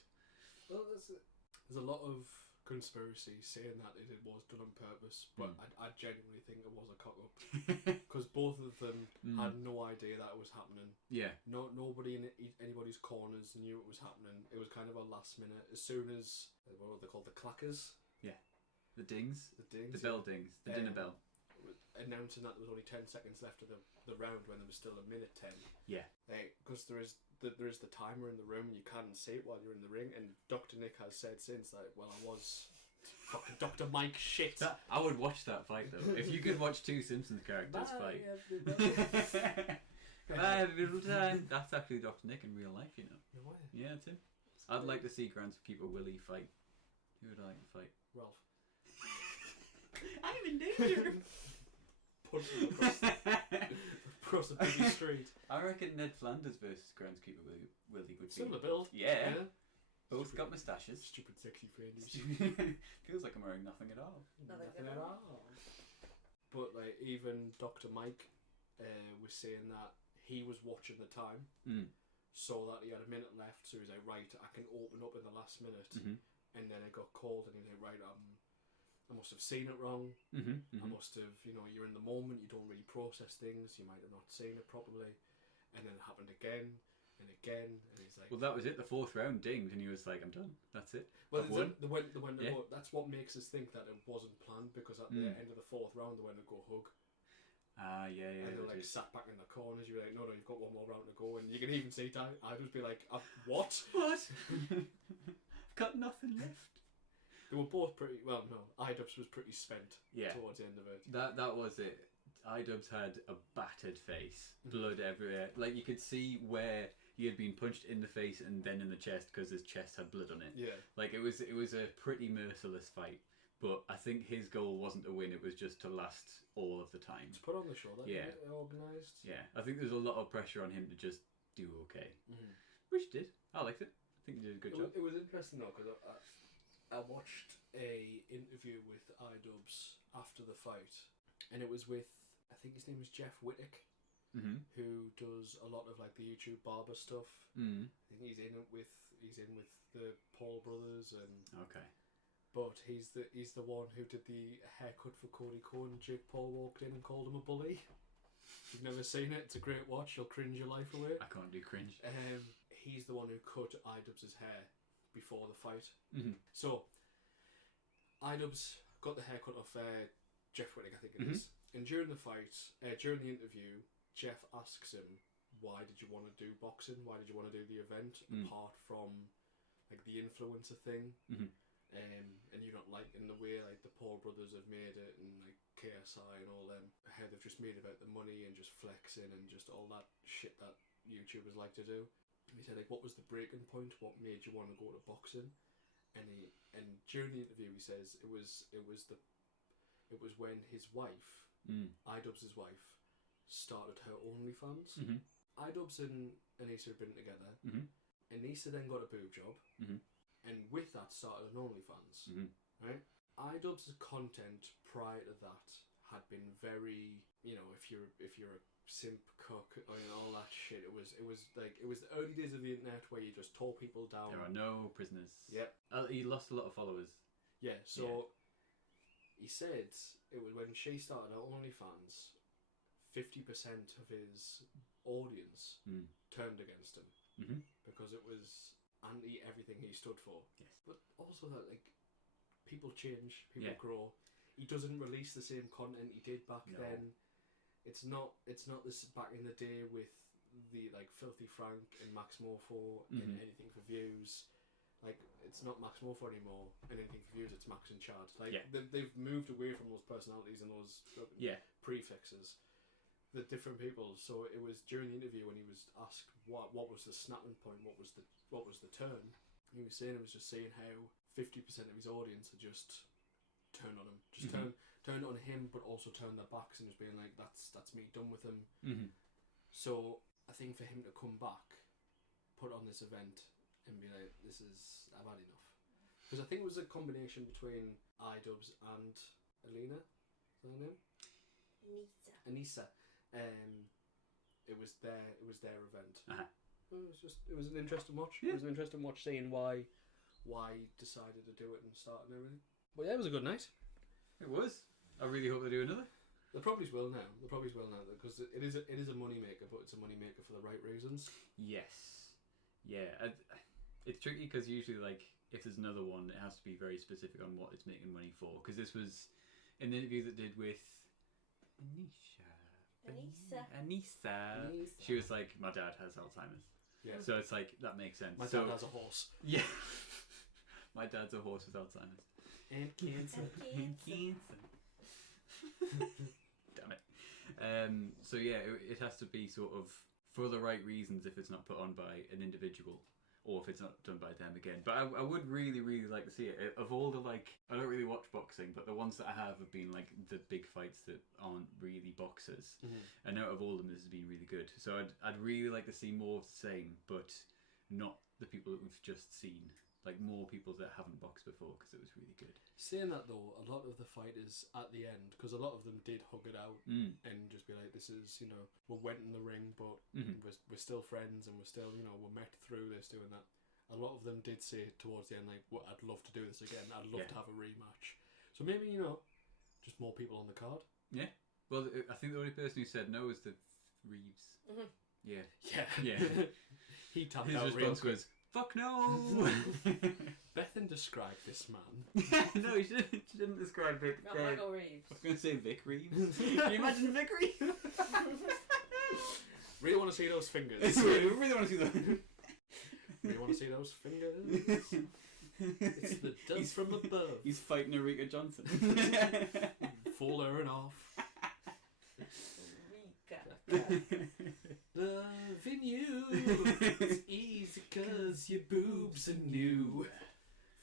Well, there's a lot of conspiracy saying that it was done on purpose, but I genuinely think it was a cock up because both of them had no idea that it was happening. Yeah. Nobody in anybody's corners knew it was happening. It was kind of a last minute. As soon as what are they called, the clackers? Yeah. The dings. The dings. The bell dings. The dinner bell. Announcing that there was only 10 seconds left of the round when there was still a minute 10. Yeah. Because there is the timer in the room, and you can't see it while you're in the ring. And Dr. Nick has said since that, well, I was Fucking Dr. Mike shit. I would watch that fight though. If you could watch two Simpsons characters fight. Bye, have a beautiful time. That's actually Dr. Nick in real life, you know. No way. Yeah, Tim. I'd like to see Groundskeeper Willie fight. Who would I like to fight? Ralph. I'm in danger. Punch him across a busy street. I reckon Ned Flanders versus Groundskeeper Willie would be Similar build. Yeah. Both got moustaches. Stupid sexy friends. Feels like I'm wearing nothing at all. Nothing at all. But like even Dr. Mike was saying that he was watching the time, saw that he had a minute left, so he was like, right, I can open up in the last minute, and then it got called, and he was like, right, I must have seen it wrong. I must have, you're in the moment, you don't really process things, you might have not seen it properly, and then it happened again. And again, and he's like, well, that was it. The fourth round dinged, and he was like, I'm done. That's it. Well, that's what makes us think that it wasn't planned, because at the end of the fourth round, they went to go hug. Yeah. And they like sat back in the corners. You were like, no, you've got one more round to go, and you can even see I'd just be like, what? What? I've got nothing left. They were both pretty. Well, no, iDubbbz was pretty spent. Towards the end of it. That was it. iDubbbz had a battered face, blood everywhere. Like you could see where he had been punched in the face and then in the chest because his chest had blood on it. Yeah. Like it was a pretty merciless fight. But I think his goal wasn't to win; it was just to last all of the time. To put on the show, that organised. Yeah, I think there's a lot of pressure on him to just do okay, which he did. I liked it. I think he did a good job. It was interesting though, because I watched a interview with iDubbbz after the fight, and it was with, I think his name is Jeff Wittick, who does a lot of like the YouTube barber stuff. I think he's in with the Paul brothers and okay. But he's the one who did the haircut for Cody Cohen. Jake Paul walked in and called him a bully. You've never seen it. It's a great watch. You'll cringe your life away. I can't do cringe. He's the one who cut iDubbbz's hair before the fight. So iDubbbz got the haircut off Jeff Wittick, I think it is. And during the fight, during the interview, Jeff asks him, "Why did you want to do boxing? Why did you want to do the event apart from like the influencer thing?" And you're not liking the way like the Paul brothers have made it, and like KSI and all them, how they've just made about the money and just flexing and just all that shit that YouTubers like to do. And he said, like, what was the breaking point? What made you want to go to boxing? And during the interview, he says it was when his wife, iDubbbz's wife, started her OnlyFans. iDubbbz and Anissa had been together. Anissa then got a boob job. And with that started an OnlyFans, right? iDubbbz's content prior to that had been very, if you're a simp cook or all that shit, it was the early days of the internet where you just tore people down. There are no prisoners. Yep. He lost a lot of followers. Yeah. So he said it was when she started her OnlyFans, 50% of his audience turned against him because it was anti everything he stood for. Yes. But also that like people change, people grow. He doesn't release the same content he did back then. It's not this back in the day with the like Filthy Frank and Max Morpho and Anything for Views. Like it's not Max Morpho anymore and Anything for Views, it's Max and Chad. Like they've moved away from those personalities and those prefixes. The different people. So it was during the interview when he was asked what was the snapping point, what was the turn. He was saying it was just seeing how 50% of his audience had just turned on him, just turned on him, but also turned their backs and just being like, that's me, done with him. So I think for him to come back, put on this event and be like, I've had enough, because I think it was a combination between iDubbbz and Alina. Is that her name? Anissa. It was their event. It was an interesting watch. It was an interesting watch seeing why he decided to do it and start and everything. But yeah, it was a good night. It was. I really hope they do another. They probably will now. Because it is a money maker, but it's a money maker for the right reasons. Yes. Yeah. It's tricky because usually, like, if there's another one, it has to be very specific on what it's making money for. Because this was an interview that did with Anissa. She was like, my dad has Alzheimer's. Yeah. So it's like, that makes sense. My dad has a horse. Yeah. My dad's a horse with Alzheimer's. And cancer. Damn it. So yeah, it has to be sort of for the right reasons if it's not put on by an individual, or if it's not done by them again. But I would really, really like to see it. Of all the, like, I don't really watch boxing, but the ones that I have been like the big fights that aren't really boxers. And out of all of them, this has been really good. So I'd really like to see more of the same, but not the people that we've just seen. Like more people that haven't boxed before, because it was really good. Saying that though, a lot of the fighters at the end, because a lot of them did hug it out and just be like, this is, you know, we went in the ring, but we're still friends and we're still, you know, we're met through this, doing that. A lot of them did say towards the end, like, well, I'd love to do this again. I'd love to have a rematch. So maybe, you know, just more people on the card. Yeah. Well, I think the only person who said no was the Reeves. Yeah. Yeah. He tapped His out real response quick. was, "Fuck no!" Bethan described this man. No, she didn't describe Vic. Not Michael Reeves. I was going to say Vic Reeves. Can you imagine Vic Reeves? Really want to see those fingers. really want to see that. Really want to see those fingers. It's the dust from above. He's fighting Erika Johnson. Falling off. Rika. Loving you. It's easy cause your boobs are new.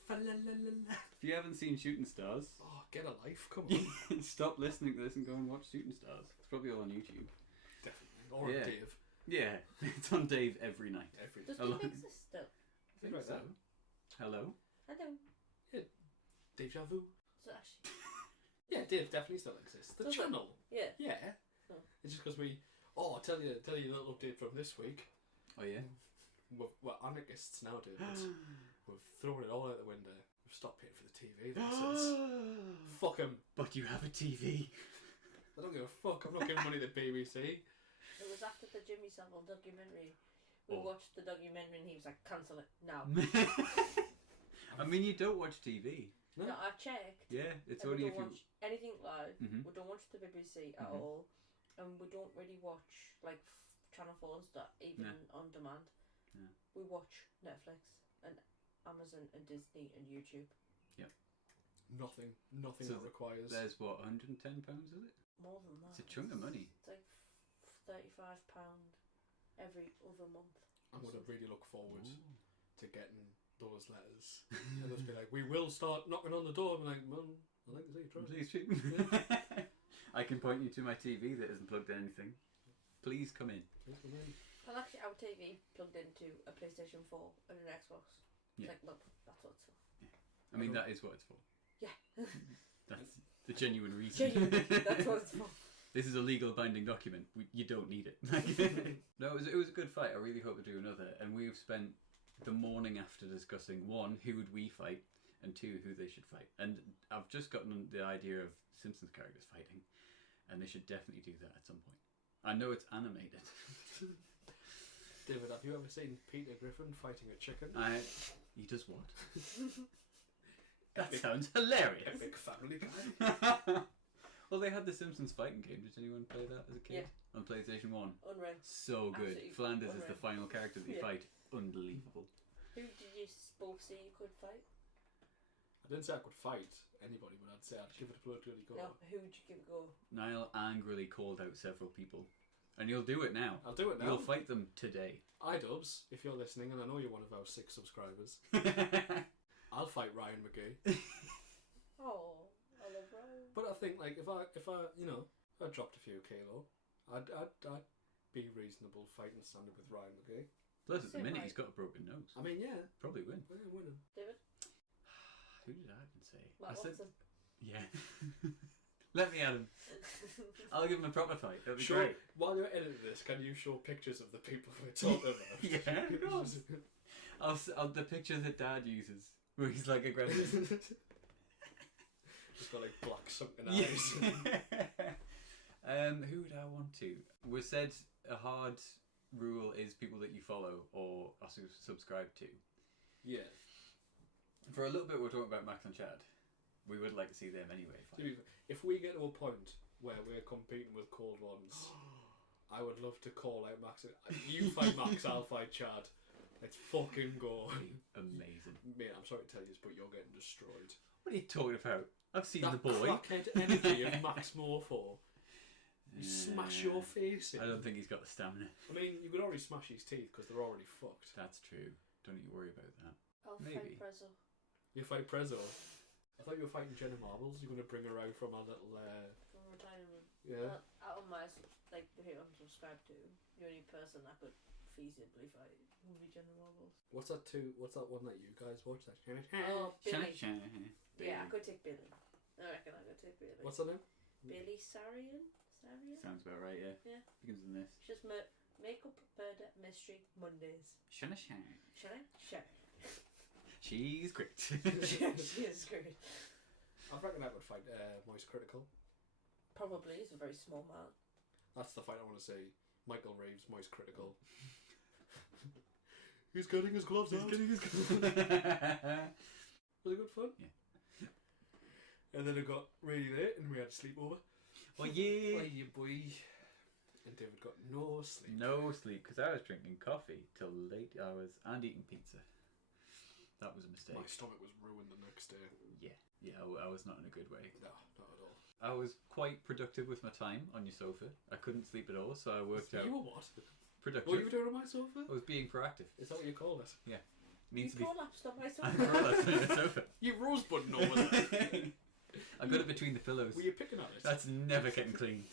Fa-la-la-la-la. If you haven't seen Shooting Stars, Oh, get a life, come on. stop listening to this and go and watch Shooting Stars. It's probably all on YouTube. Definitely. Or Yeah. Dave. Yeah, it's on Dave every night. Every Does Hello. Dave exist still? Think like that. Hello? I don't. Deja vu. So actually, Yeah, Dave definitely still exists. The Does it? channel. yeah. Yeah. Oh. It's just because we... Oh, I'll tell you a little update from this week. Oh yeah? We're anarchists now, David. We've thrown it all out the window. We've stopped paying for the TV license. Fuck 'em. But you have a TV. I don't give a fuck. I'm not giving money to the BBC. It was after the Jimmy Savile documentary. We Oh. watched the documentary and he was like, cancel it now. I mean, you don't watch TV. No. No, I checked. Yeah, it's And only we if don't you... watch anything live. Mhm. We don't watch the BBC at Mhm. all. And we don't really watch like Channel 4 and stuff, even on demand. Yeah. We watch Netflix and Amazon and Disney and YouTube. Nothing So that requires... There's what, £110, is it? More than that. It's a chunk of money. It's like £35 every other month. I'm going to really look forward to getting those letters. And they'll just be like, we will start knocking on the door. I'm like, well, I'd like to see you try. Please, I can point you to my TV that isn't plugged in anything. Please come in. Please come in. Well, actually, our TV plugged into a PlayStation 4 and an Xbox. It's Yeah. like, look, that's what it's for. I mean, that is what it's for. Yeah. That's the genuine reason. Genuinely, that's what it's for. This is a legal binding document. You don't need it. No, it was a good fight. I really hope to do another. And we've spent the morning after discussing, one, who would we fight, and two, who they should fight. And I've just gotten the idea of Simpsons characters fighting, and they should definitely do that at some point. I know it's animated. David, have you ever seen Peter Griffin fighting a chicken? He does what? That sounds hilarious. Epic family guy. Well, they had the Simpsons fighting game. Did anyone play that as a kid? Yeah. On PlayStation 1? Unreal. So good. Absolutely Flanders is unreal. the final character that you Yeah. fight. Unbelievable. Who did you both say you could fight? I didn't say I could fight anybody, but I'd say I'd give it a bloody go. No, who would you give a go? Niall angrily called out several people. And you'll do it now. I'll do it now. You'll fight them today. iDubbbz, if you're listening, and I know you're one of our 6 subscribers, I'll fight Ryan McGee. Oh, I love Ryan. But I think, like, if I you know, I dropped a few kilo, I'd be reasonable fighting standard with Ryan McGee. Plus, at the Same minute, height. he's got a broken nose. I mean, yeah, Probably win. we're winning. David? Who did I even say? I Matt said, Watson. yeah. Let me at him. I'll give him a proper fight. That'd be Sure. great. While you're editing this, can you show pictures of the people we're talking about? Yeah, of course. I'll the picture that Dad uses, where he's like aggressive. Just got like black sunken Yeah. eyes. Who would I want to? We said a hard rule is people that you follow or are subscribed to. Yeah. For a little bit, we're talking about Max and Chad. We would like to see them anyway. To be- If we get to a point where we're competing with cold ones, I would love to call out Max. You fight Max, I'll fight Chad. Let's fucking go. Amazing. Mate, I'm sorry to tell you this, but you're getting destroyed. What are you talking about? I've seen That The Boy. crackhead energy of Max Morpho. You smash your face in. I don't think he's got the stamina. I mean, you could already smash his teeth because they're already fucked. That's true. Don't you worry about that. I'll Maybe. fight Prezzo. You fight Prezzo. I thought you were fighting Jenna Marbles. You're going to bring her out from a little... From retirement. yeah. Out of my, like, who I'm subscribed to, the only person I could feasibly fight would be Jenna Marbles. What's that one that you guys watch? That Oh, Billy. Billy. Yeah, I could take Billy. I reckon I could take Billy. What's her name? Billy Sarian? Sounds about right, yeah. Yeah. Begins with this. It's just makeup, murder, mystery, Mondays. Shana. Shall I? Sure. She's great. She is great. I reckon I would fight Moist Critical. Probably, he's a very small man. That's the fight I want to see. Michael Reeves, Moist Critical. He's getting his gloves out. Was it good fun? Yeah. And then it got really late and we had to sleep over. Oh yeah. Oh yeah, boy. And David got no sleep. No sleep, because I was drinking coffee till late hours and eating pizza. That was a mistake. My stomach was ruined the next day. Yeah, I was not in a good way. No, not at all. I was quite productive with my time on your sofa. I couldn't sleep at all, so I worked out. You were what? Productive. What were you doing on my sofa? I was being proactive. Is that what you call it? You Needs to be. prolapsed on my I sofa. prolapsed on your sofa. You rosebud over there. I got it between the pillows. Were you picking at it? That's never getting clean.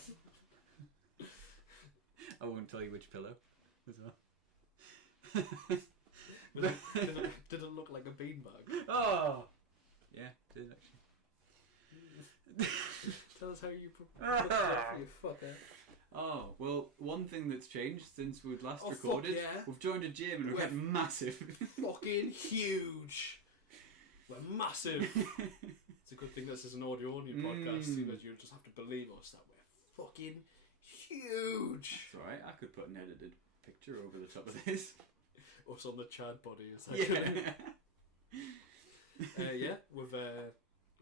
I won't tell you which pillow as well. Did it look like a beanbag? Oh! Yeah, it did actually. Tell us how you you fucker. Oh, well, one thing that's changed since we'd last Oh, recorded, fuck yeah. we've joined a gym and we're We're getting massive. Fucking huge. We're massive. It's a good thing this is an audio only podcast because you just have to believe us that we're fucking huge. It's alright, I could put an edited picture over the top of this. Us on the Chad body is Yeah. yeah, we've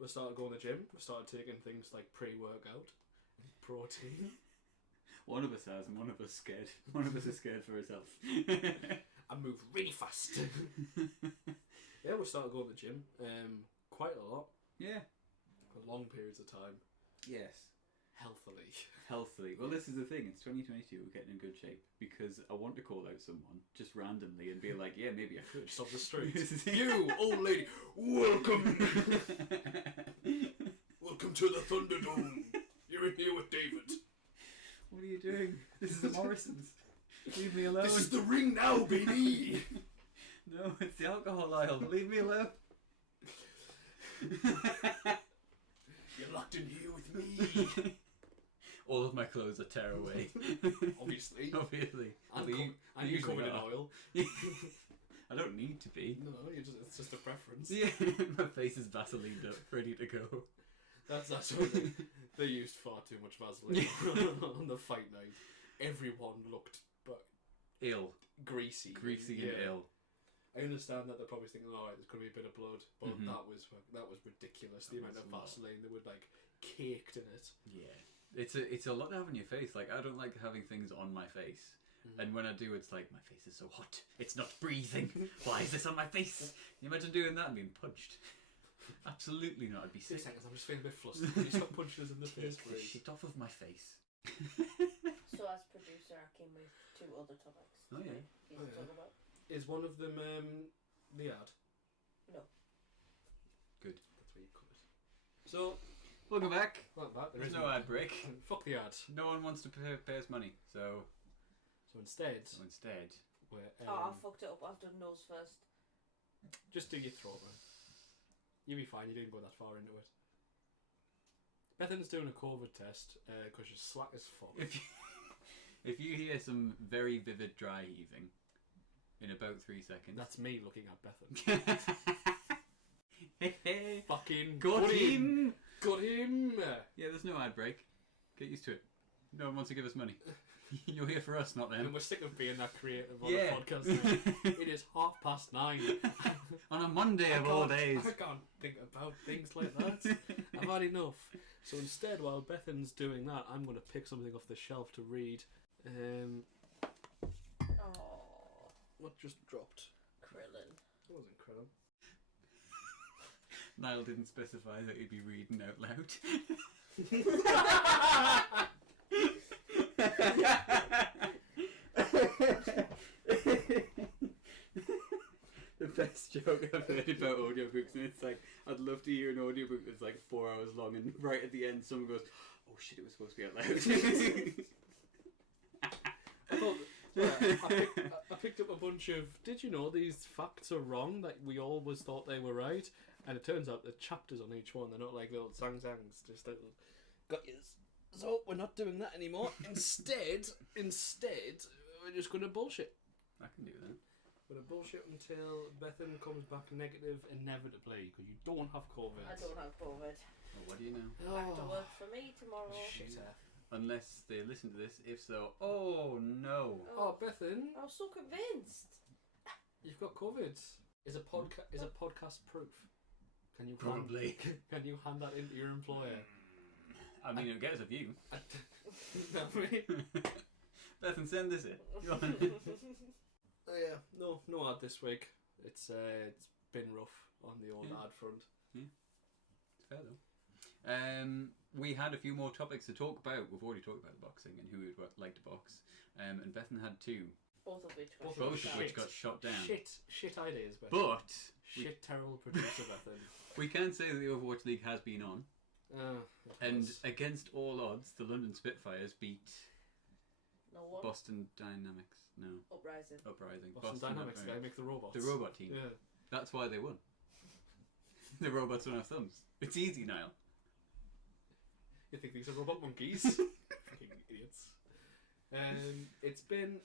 started going to the gym. We've started taking things like pre-workout, protein. One of us has and one of us scared. One of us is scared for herself. I move really fast. Yeah, we started going to the gym quite a lot. Yeah. For long periods of time. Yes. Healthily. Well, this is the thing. It's 2022. We're getting in good shape because I want to call out someone just randomly and be like, "Yeah, maybe I could." Just off the street. This is it. You, old lady, welcome. Welcome to the Thunderdome. You're in here with David. What are you doing? This is the Morrisons. Leave me alone. This is the ring now, baby. No, it's the alcohol aisle. Leave me alone. You're locked in here with me. All of my clothes are tear away. Obviously. And you're covered in oil. I don't need to be. No, it's just a preference. Yeah, my face is Vaselined up, ready to go. That's what they used far too much Vaseline on the fight night. Everyone looked Ill. greasy. And ill. I understand that they're probably thinking, alright, there's going to be a bit of blood, but Mhm. that was ridiculous. The amount of was a lot. Vaseline they would caked in it. Yeah. It's a lot to have on your face. Like, I don't like having things on my face. And when I do, it's like, my face is so hot. It's not breathing. Why is this on my face? Can you imagine doing that and being punched? Absolutely not. I'd be 2 sick. seconds, I'm just feeling a bit flustered. Can you stop punching us in the face, Take the please? shit off of my face. So as producer, I came with 2 other topics. Oh, yeah. For you to talk about. Is one of them the ad? No. Good. That's where you cut it. So, Welcome back. like that. There's no ad break. Fuck the ad. No one wants to pay us money, so instead, we're we're, I fucked it up. I've done nose first. just do your throat, man. You'll be fine. You didn't go that far into it. Bethan's doing a COVID test because she's slack as fuck. if you hear some very vivid dry heaving in about 3 seconds, That's me looking at Bethan. Fucking got him. Got him! Yeah, there's no ad break. Get used to it. No one wants to give us money. You're here for us, not them. And we're sick of being that creative on Yeah. the podcast now. It is 9:30. On a Monday of all days. I can't think about things like that. I've had enough. So instead, while Bethan's doing that, I'm going to pick something off the shelf to read. Oh. What just dropped? Krillin. It wasn't Krillin. Niall didn't specify that he'd be reading out loud. The best joke I've heard about audiobooks, and it's like, I'd love to hear an audiobook that's like 4 hours long, and right at the end someone goes, oh shit, it was supposed to be out loud. I picked up a bunch of, did you know these facts are wrong? Like, we always thought they were right. And it turns out the chapters on each one, they're not like little sang-sangs, just little got yours. So we're not doing that anymore. Instead, we're just going to bullshit. I can do that. We're going to bullshit until Bethan comes back negative inevitably, because you don't have COVID. I don't have COVID. Well, what do you know? Back to work for me tomorrow. Shitter. Unless they listen to this, if so, oh no. Oh, Bethan, I was so convinced. you've got COVID. Is a podcast proof? Can you Probably. Can you hand that into your employer? I mean, it'll get us a view. No, Bethan, send this in. Go on. yeah, no ad this week. It's been rough on the old ad front. It's fair though. We had a few more topics to talk about. We've already talked about the boxing and who would like to box. And Bethan had two. Both of which Got shot down. Shit ideas, Bethan. But terrible producer, Bethan. we can say that the Overwatch League has been on. And Yes. against all odds, the London Spitfires beat No one. Boston Dynamics. No, Uprising. Boston Dynamics, Uprising. they make the robots. The robot team. Yeah. That's why they won. The robots don't have thumbs. It's easy, Niall. You think these are robot monkeys? Fucking idiots. It's been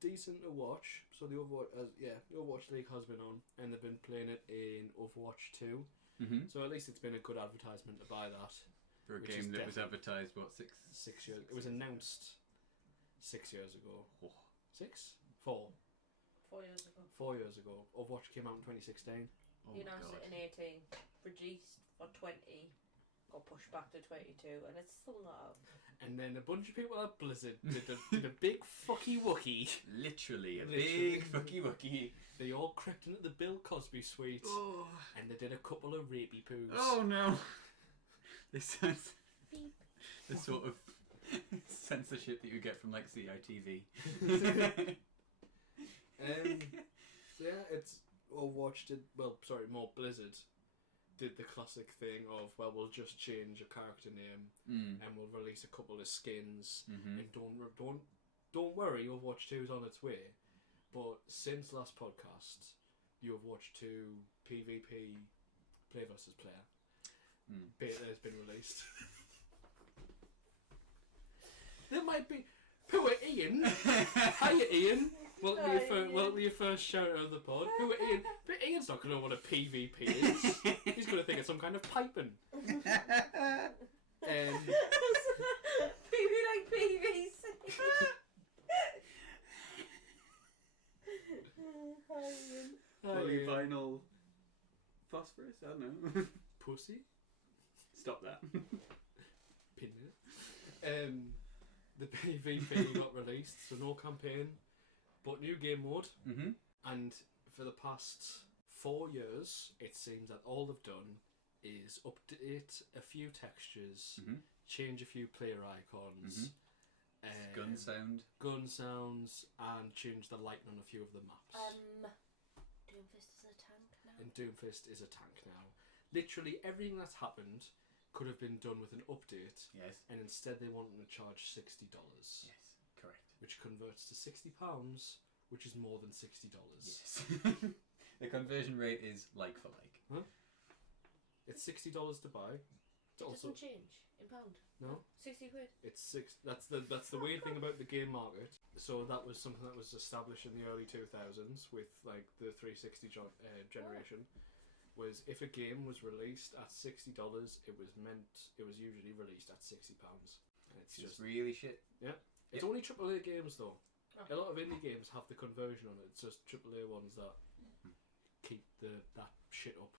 decent to watch. So the Overwatch League has been on, and they've been playing it in Overwatch 2. Mm-hmm. So at least it's been a good advertisement to buy that. For a Which game is that was definitely- advertised, what, 6 6 years. It was announced 6 years ago. Oh. 6? 4. 4 years ago. 4 years ago. Overwatch came out in 2016. Oh He my announced God. it in 18. Released for 20. Got pushed back to 22, and it's still not out. And then a bunch of people at Blizzard did a big fucky wookie. Literally, a Literally. big fucky wucky. They all crept into the Bill Cosby suite, Oh. and they did a couple of rapey poos. Oh no! This sounds Beep. the sort of censorship that you get from like CITV. Yeah, it's Overwatch did more Blizzard did the classic thing of, well, we'll just change a character name and we'll release a couple of skins and don't worry, Overwatch 2 is on its way. But since last podcast, you have watched 2 PvP play versus player. Beta has been released. There might be. Who are Ian? Hiya, Ian. Welcome to your first shout out of the pod. Who are Ian? But Ian's not going to know what a PvP is. He's going to think it's some kind of piping. PV like PVC. Polyvinyl phosphorus? I don't know. Pussy? Stop that. Pin it. The PvP got released, so no campaign, but new game mode. Mm-hmm. And for the past 4 years, it seems that all they've done is update a few textures, change a few player icons, Gun sounds, and change the lighting on a few of the maps. Doomfist is a tank now. And Doomfist is a tank now. Literally everything that's happened could have been done with an update. Yes. And instead they wanted to charge $60. Yes, correct. Which converts to £60, which is more than $60. Yes. The conversion rate is like for like. Huh? It's $60 to buy. It doesn't change in pound. No, 60 quid. it's six. That's the weird thing about the game market. So that was something that was established in the early 2000s with like the 360 generation. Was if a game was released at $60, it was usually released at £60. And it's It's just really shit. it's only AAA games though. Oh. A lot of indie games have the conversion on it. It's just AAA ones that keep that shit up.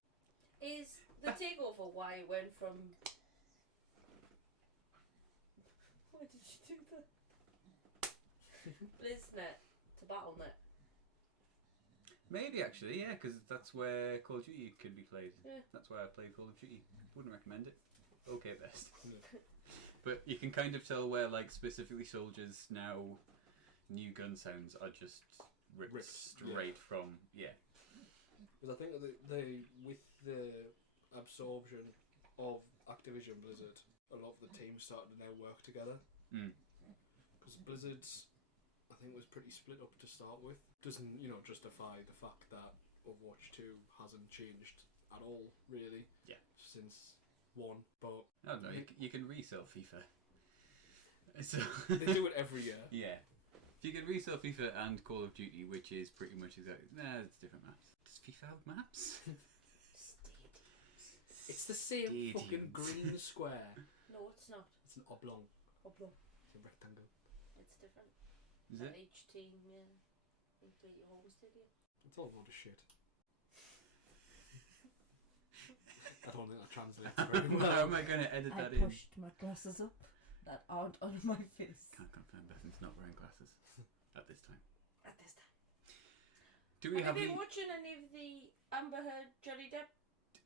Is the takeover why it went from... Why did you do that? BlizzNet to BattleNet. Maybe actually, yeah, because that's where Call of Duty could be played. Yeah. That's why I played Call of Duty. Wouldn't recommend it. Okay, best. Yeah. But you can kind of tell where, like, specifically soldiers now, new gun sounds are just ripped straight from, Because I think that they, with the absorption of Activision Blizzard, a lot of the teams started to now work together. Because Blizzard, I think, was pretty split up to start with. Doesn't, justify the fact that Overwatch 2 hasn't changed at all, really. Yeah. Since 1, but... I don't know, you can resell FIFA. So they do it every year. Yeah. If you can resell FIFA and Call of Duty, which is pretty much exactly... Nah, it's different maps. Does FIFA have maps? It's the same fucking green square. No, it's not. It's an oblong. Oblong. It's a rectangle. It's different. Is At it? each team, yeah. You play your home stadium. It's all a load of shit. I don't think that translates very well. How am I going to edit that I in? pushed my glasses up that aren't on my face. Can't confirm Bethan's not wearing glasses at this time. At this time. Do we have you been the... watching any of the Amber Heard Johnny Depp?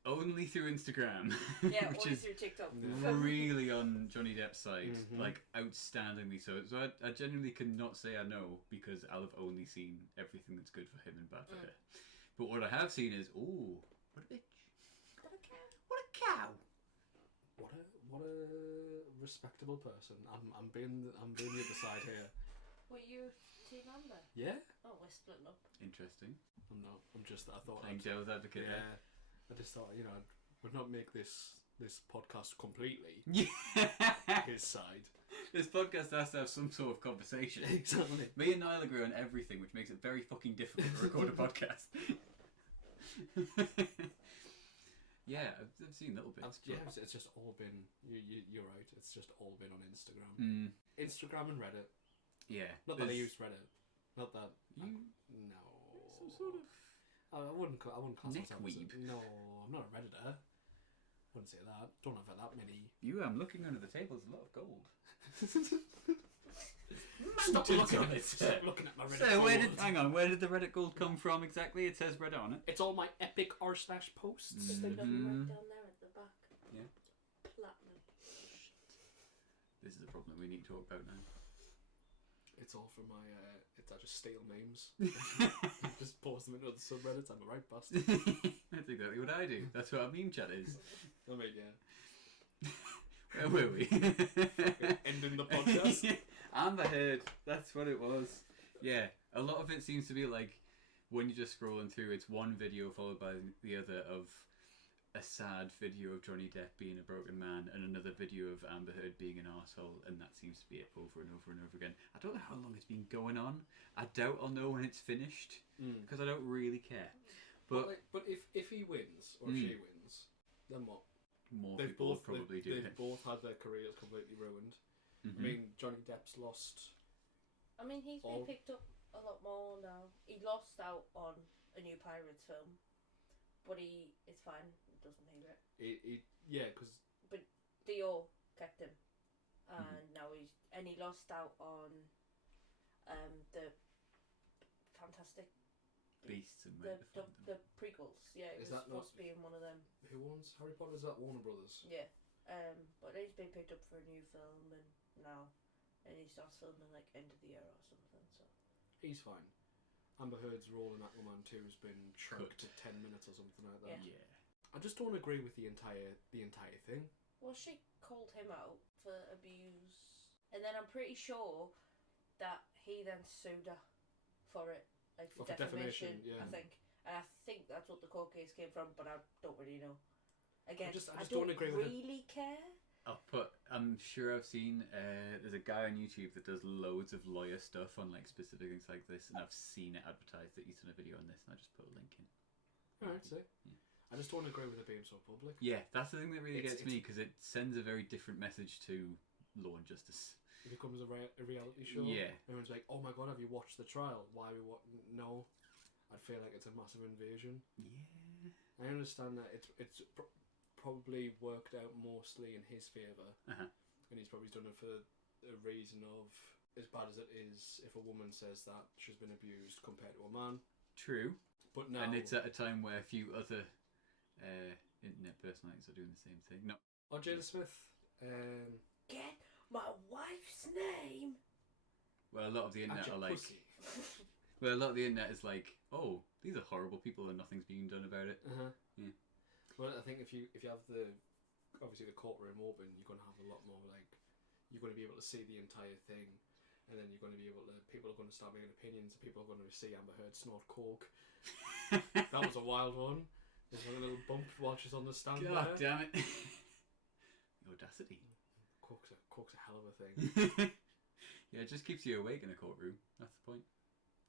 Only through Instagram, Yeah, which only is through TikTok. Yeah. really on Johnny Depp's side, Mhm. like outstandingly so. So I genuinely cannot say I know because I'll have only seen everything that's good for him and bad for her. But what I have seen is, ooh, what a bitch. What a cow. What a cow. What a respectable person. I'm being the other side here. Were you Team Amber? Yeah. Oh, we're splitting up. Interesting. I'm not. I'm just. I thought. Playing devil's advocate Yeah. there. I just thought would not make this podcast completely Yeah. his side. This podcast has to have some sort of conversation. Exactly. Me and Niall agree on everything, which makes it very fucking difficult to record a podcast. Yeah, I've seen little bits. It's just all been. You're right. It's just all been on Instagram. Mm, Instagram and Reddit. yeah. Not that I use Reddit. Not that. You No. some sort of I wouldn't class Neck myself as weeb. No, I'm not a Redditor. Wouldn't say that. Don't have that many. you. I'm looking under the table. There's a lot of gold. Stop Mountains looking on at it. it. Stop looking at my Reddit. So gold. hang on, where did the Reddit gold come from exactly? It says Reddit on it. It's all my epic r// posts. Just like right Mhm. down there at the back. Yeah. Platinum. This is a problem we need to talk about now. It's all for my. I just steal memes. Just post them into the subreddits. I'm a right bastard. That's exactly what I do. That's what our meme chat is. I mean, yeah. Where were we? Ending the podcast. Amber Heard. That's what it was. Yeah, a lot of it seems to be like when you're just scrolling through, it's one video followed by the other of a sad video of Johnny Depp being a broken man and another video of Amber Heard being an arsehole, and that seems to be it over and over and over again. I don't know how long it's been going on. I doubt I'll know when it's finished because I don't really care. But But if he wins or if she wins, then what? more people will probably do They've it. both had their careers completely ruined. Mhm. I mean, Johnny Depp's lost. I mean, he's been picked up a lot more now. He lost out on a new Pirates film, but it's fine. He doesn't hear it. Because Dio kept him, and now he lost out on the Fantastic Beasts and Where to Find Them. the prequels. Yeah, it Is was that not- supposed to be in one of them. who owns Harry Potter? Is that Warner Brothers? Yeah, but he's been picked up for a new film, and now he starts filming like end of the year or something. So He's fine. Amber Heard's role in Aquaman 2 has been shrunk Cut. to 10 minutes or something like that. Yeah. Yeah. I just don't agree with the entire thing. well, she called him out for abuse, and then I'm pretty sure that he then sued her for it, like for defamation. yeah. I think, and I think that's what the court case came from, but I don't really know. Again, I just I don't agree with it. really care. I'm sure I've seen, there's a guy on YouTube that does loads of lawyer stuff on like specific things like this, and I've seen it advertised that he's done a video on this, and I just put a link in. Alright, see. Yeah. I just don't agree with it being so public. Yeah, that's the thing that really It's- gets me, because it sends a very different message to law and justice. It becomes a reality show. Yeah. Everyone's like, oh my god, have you watched the trial? Why we No. I'd feel like it's a massive invasion. Yeah. I understand that it's probably worked out mostly in his favour. Uh-huh. And he's probably done it for a reason of, as bad as it is, if a woman says that she's been abused compared to a man. True. But now, and it's at a time where a few other internet personalities are doing the same thing. No. Or Jada Smith. Get my wife's name. Well, a lot of the internet are like. Pussy. Well, a lot of the internet is like, oh, these are horrible people and nothing's being done about it. Yeah. Well, I think if you have the courtroom open, you're going to have a lot more you're going to be able to see the entire thing, and then you're going to be able to. People are going to start making opinions. And people are going to see Amber Heard snort coke. That was a wild one. There's a little bump while she's on the stand. God there. damn it! The audacity. Coke's a hell of a thing. Yeah, it just keeps you awake in a courtroom. That's the point.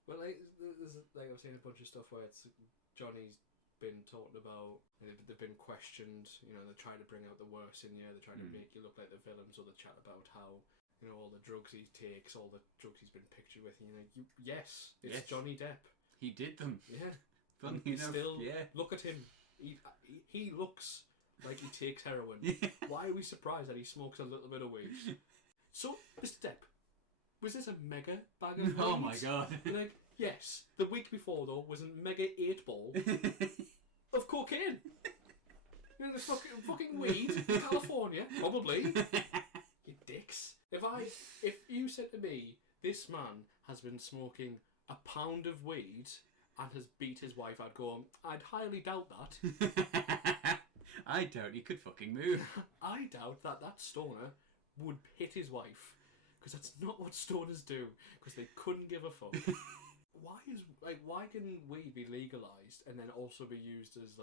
Well, I've seen a bunch of stuff where it's Johnny's been talked about. They've been questioned. You know, they're trying to bring out the worst in you. They're trying to make you look like the villains, or they chat about how all the drugs he takes, all the drugs he's been pictured with. And you're like, yes, it's Johnny Depp. He did them. Yeah. Funny enough. Still, yeah. Look at him. He looks like he takes heroin. Why are we surprised that he smokes a little bit of weed? So, Mr. Depp, was this a mega bag of weed? Oh my god. Like, yes. The week before, though, was a mega 8-ball of cocaine. You know, the fucking weed in California, probably. You dicks. If you said to me, this man has been smoking a pound of weed and has beat his wife, I'd highly doubt that. I doubt he could fucking move. I doubt that stoner would hit his wife, because that's not what stoners do, because they couldn't give a fuck. Why can weed be legalized and then also be used as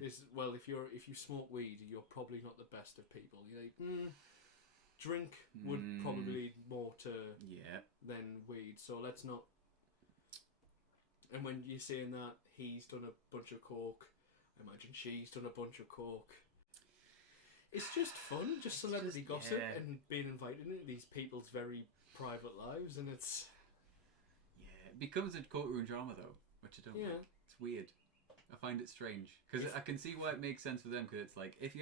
this? Well, if you smoke weed, you're probably not the best of people. You're like, drink would probably lead more to than weed. So let's not. And when you're saying that he's done a bunch of coke, I imagine she's done a bunch of coke. It's just fun, just celebrity gossip and being invited into these people's very private lives, and it's. It becomes a courtroom drama though, which I don't like. It's weird. I find it strange because I can see why it makes sense for them, because it's like if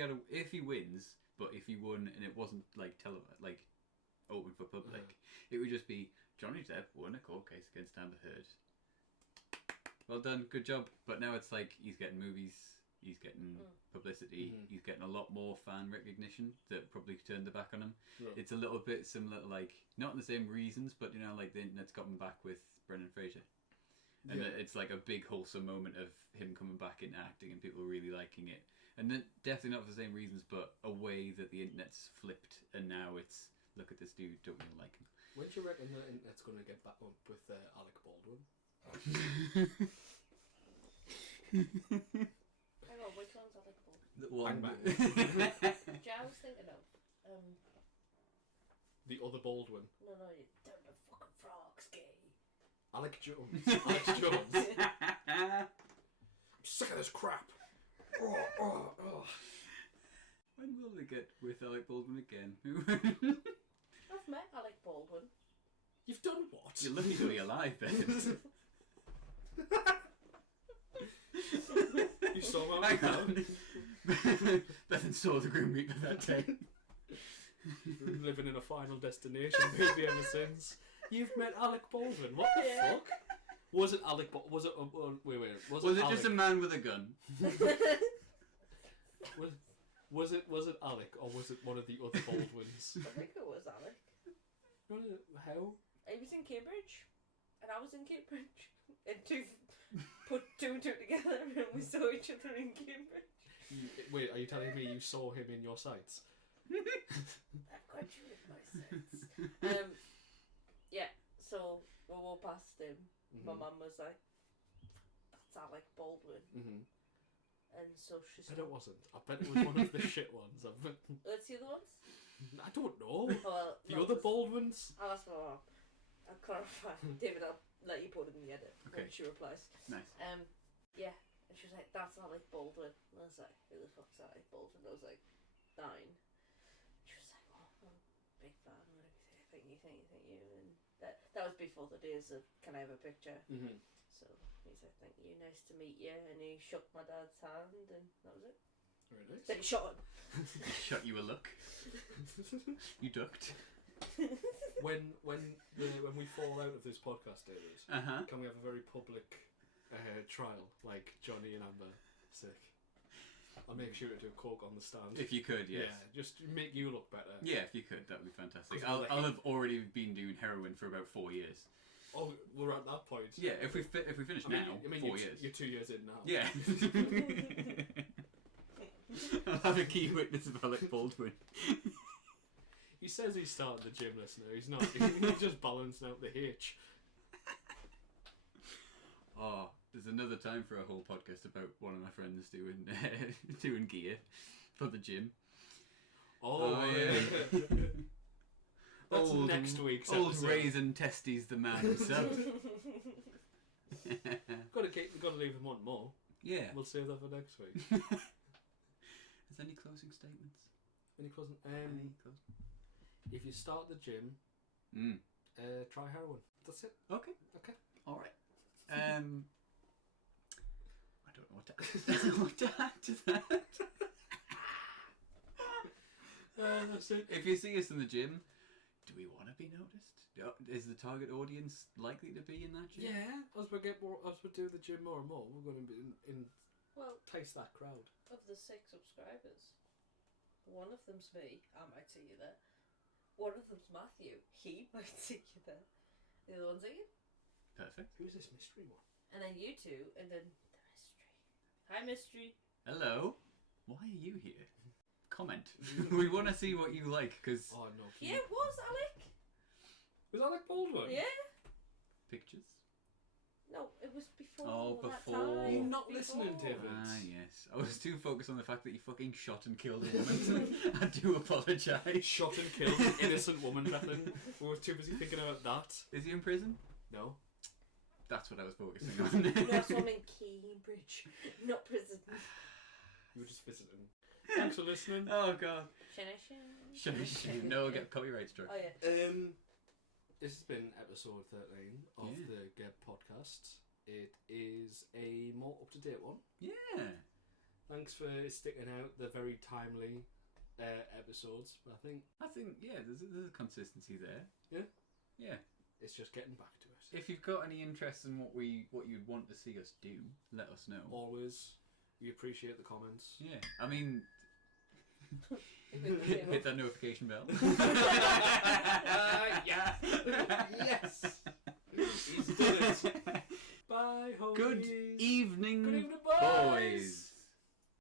he wins, but if he won and it wasn't open for public, it would just be Johnny Depp won a court case against Amber Heard. Well done, good job. But now it's like he's getting movies, he's getting publicity, he's getting a lot more fan recognition that probably turned their back on him. Yeah. It's a little bit similar, not in the same reasons, but the internet's got him back with Brendan Fraser. And it's like a big wholesome moment of him coming back into acting and people really liking it. And then definitely not for the same reasons, but a way that the internet's flipped, and now it's, look at this dude, don't really like him. When do you reckon the internet's going to get back up with Alec Baldwin? Hang on, which one's Alec Baldwin? The one. I was thinking of the other Baldwin. No, you don't know fucking frogs, gay. Alec Jones. Alex Jones. I'm sick of this crap. When will they get with Alec Baldwin again? I've met Alec Baldwin. You've done what? You're lucky to be alive, Bethan. You saw my Bethan saw the Grim Reaper that day. Been living in a Final Destination movie ever since. You've met Alec Baldwin. What the fuck? Was it Alec? Was it? Wait. Was it just a man with a gun? Was it Alec, or was it one of the other Baldwins? I think it was Alec. How? He was in Cambridge, and I was in Cambridge, and put two and two together, and we saw each other in Cambridge. Wait, are you telling me you saw him in your sights? I've got you in my sights. Yeah. So we walked past him. My mum was like, "That's Alec Baldwin." And so she said, I bet it wasn't. I bet it was one of the shit ones. Let's see the ones. I don't know. Well, the other Baldwins? I'll ask my mum. I'll clarify. David, I'll let you put it in the edit when she replies. Nice. Yeah. And she was like, "That's Alec Baldwin." And I was like, "Who the fuck's Alec Baldwin?" I was like, 9. She was like, "Oh, I'm a big fan. Thank you. And that was before the days of, "Can I have a picture?" So he said, "Thank you, nice to meet you," and he shook my dad's hand, and that was it. Very nice. Then he shot him. Shot you a look. You ducked. When we fall out of this podcast, David, can we have a very public trial, like Johnny and Amber. Sick. I'll make sure to do coke on the stand. If you could, yes. Yeah, just make you look better. Yeah, if you could, that would be fantastic. 'Cause I'll have already been doing heroin for about 4 years. Oh, we're at that point. Yeah, if we finish now, 4 years. You're 2 years in now. Yeah. I'll have a key witness of Alec Baldwin. He says he's starting the gym, listener. He's not. He's just balancing out the H. Oh, there's another time for a whole podcast about one of my friends doing gear for the gym. Oh yeah. That's next week's old episode. Raisin Testes, the man himself. We've got to leave them one more. Yeah. We'll save that for next week. Is there any closing statements? Any closing? If you start the gym, try heroin. That's it. Okay. All right. I don't know what to add to that. That's it. If you see us in the gym, do we want to be noticed? Is the target audience likely to be in that gym? Yeah, as we do the gym more and more, we're going to be Well, entice that crowd. of the 6 subscribers, one of them's me. I might see you there. One of them's Matthew. He might see you there. The other one's Ian. Perfect. Who's this mystery one? And then you two, and then the mystery. Hi, mystery. Hello. Why are you here? Comment. We want to see what you like, because Oh no. Yeah, it was Alec. Was Alec Baldwin? Yeah. pictures. No, it was before. Oh, that before. time. You're not Before. listening, David. Ah, yes. I was too focused on the fact that you fucking shot and killed a woman. I do apologise. Shot and killed an innocent woman, Bethan. We were too busy thinking about that. Is he in prison? No. That's what I was focusing on. No, so I'm in Cambridge, not prison. You were just visiting. Thanks for listening. Oh, God. Shin. No, get copyright struck. Oh, yeah. This has been episode 13 of the Geb podcast. It is a more up-to-date one. Yeah. Thanks for sticking out the very timely episodes. I think yeah, there's a consistency there. Yeah? Yeah. It's just getting back to it. If you've got any interest in what you'd want to see us do, let us know. Always, we appreciate the comments. Yeah. I mean, hit that notification bell. Yeah. Yes. He's done it. Bye, homies. Good evening, Good evening, boys.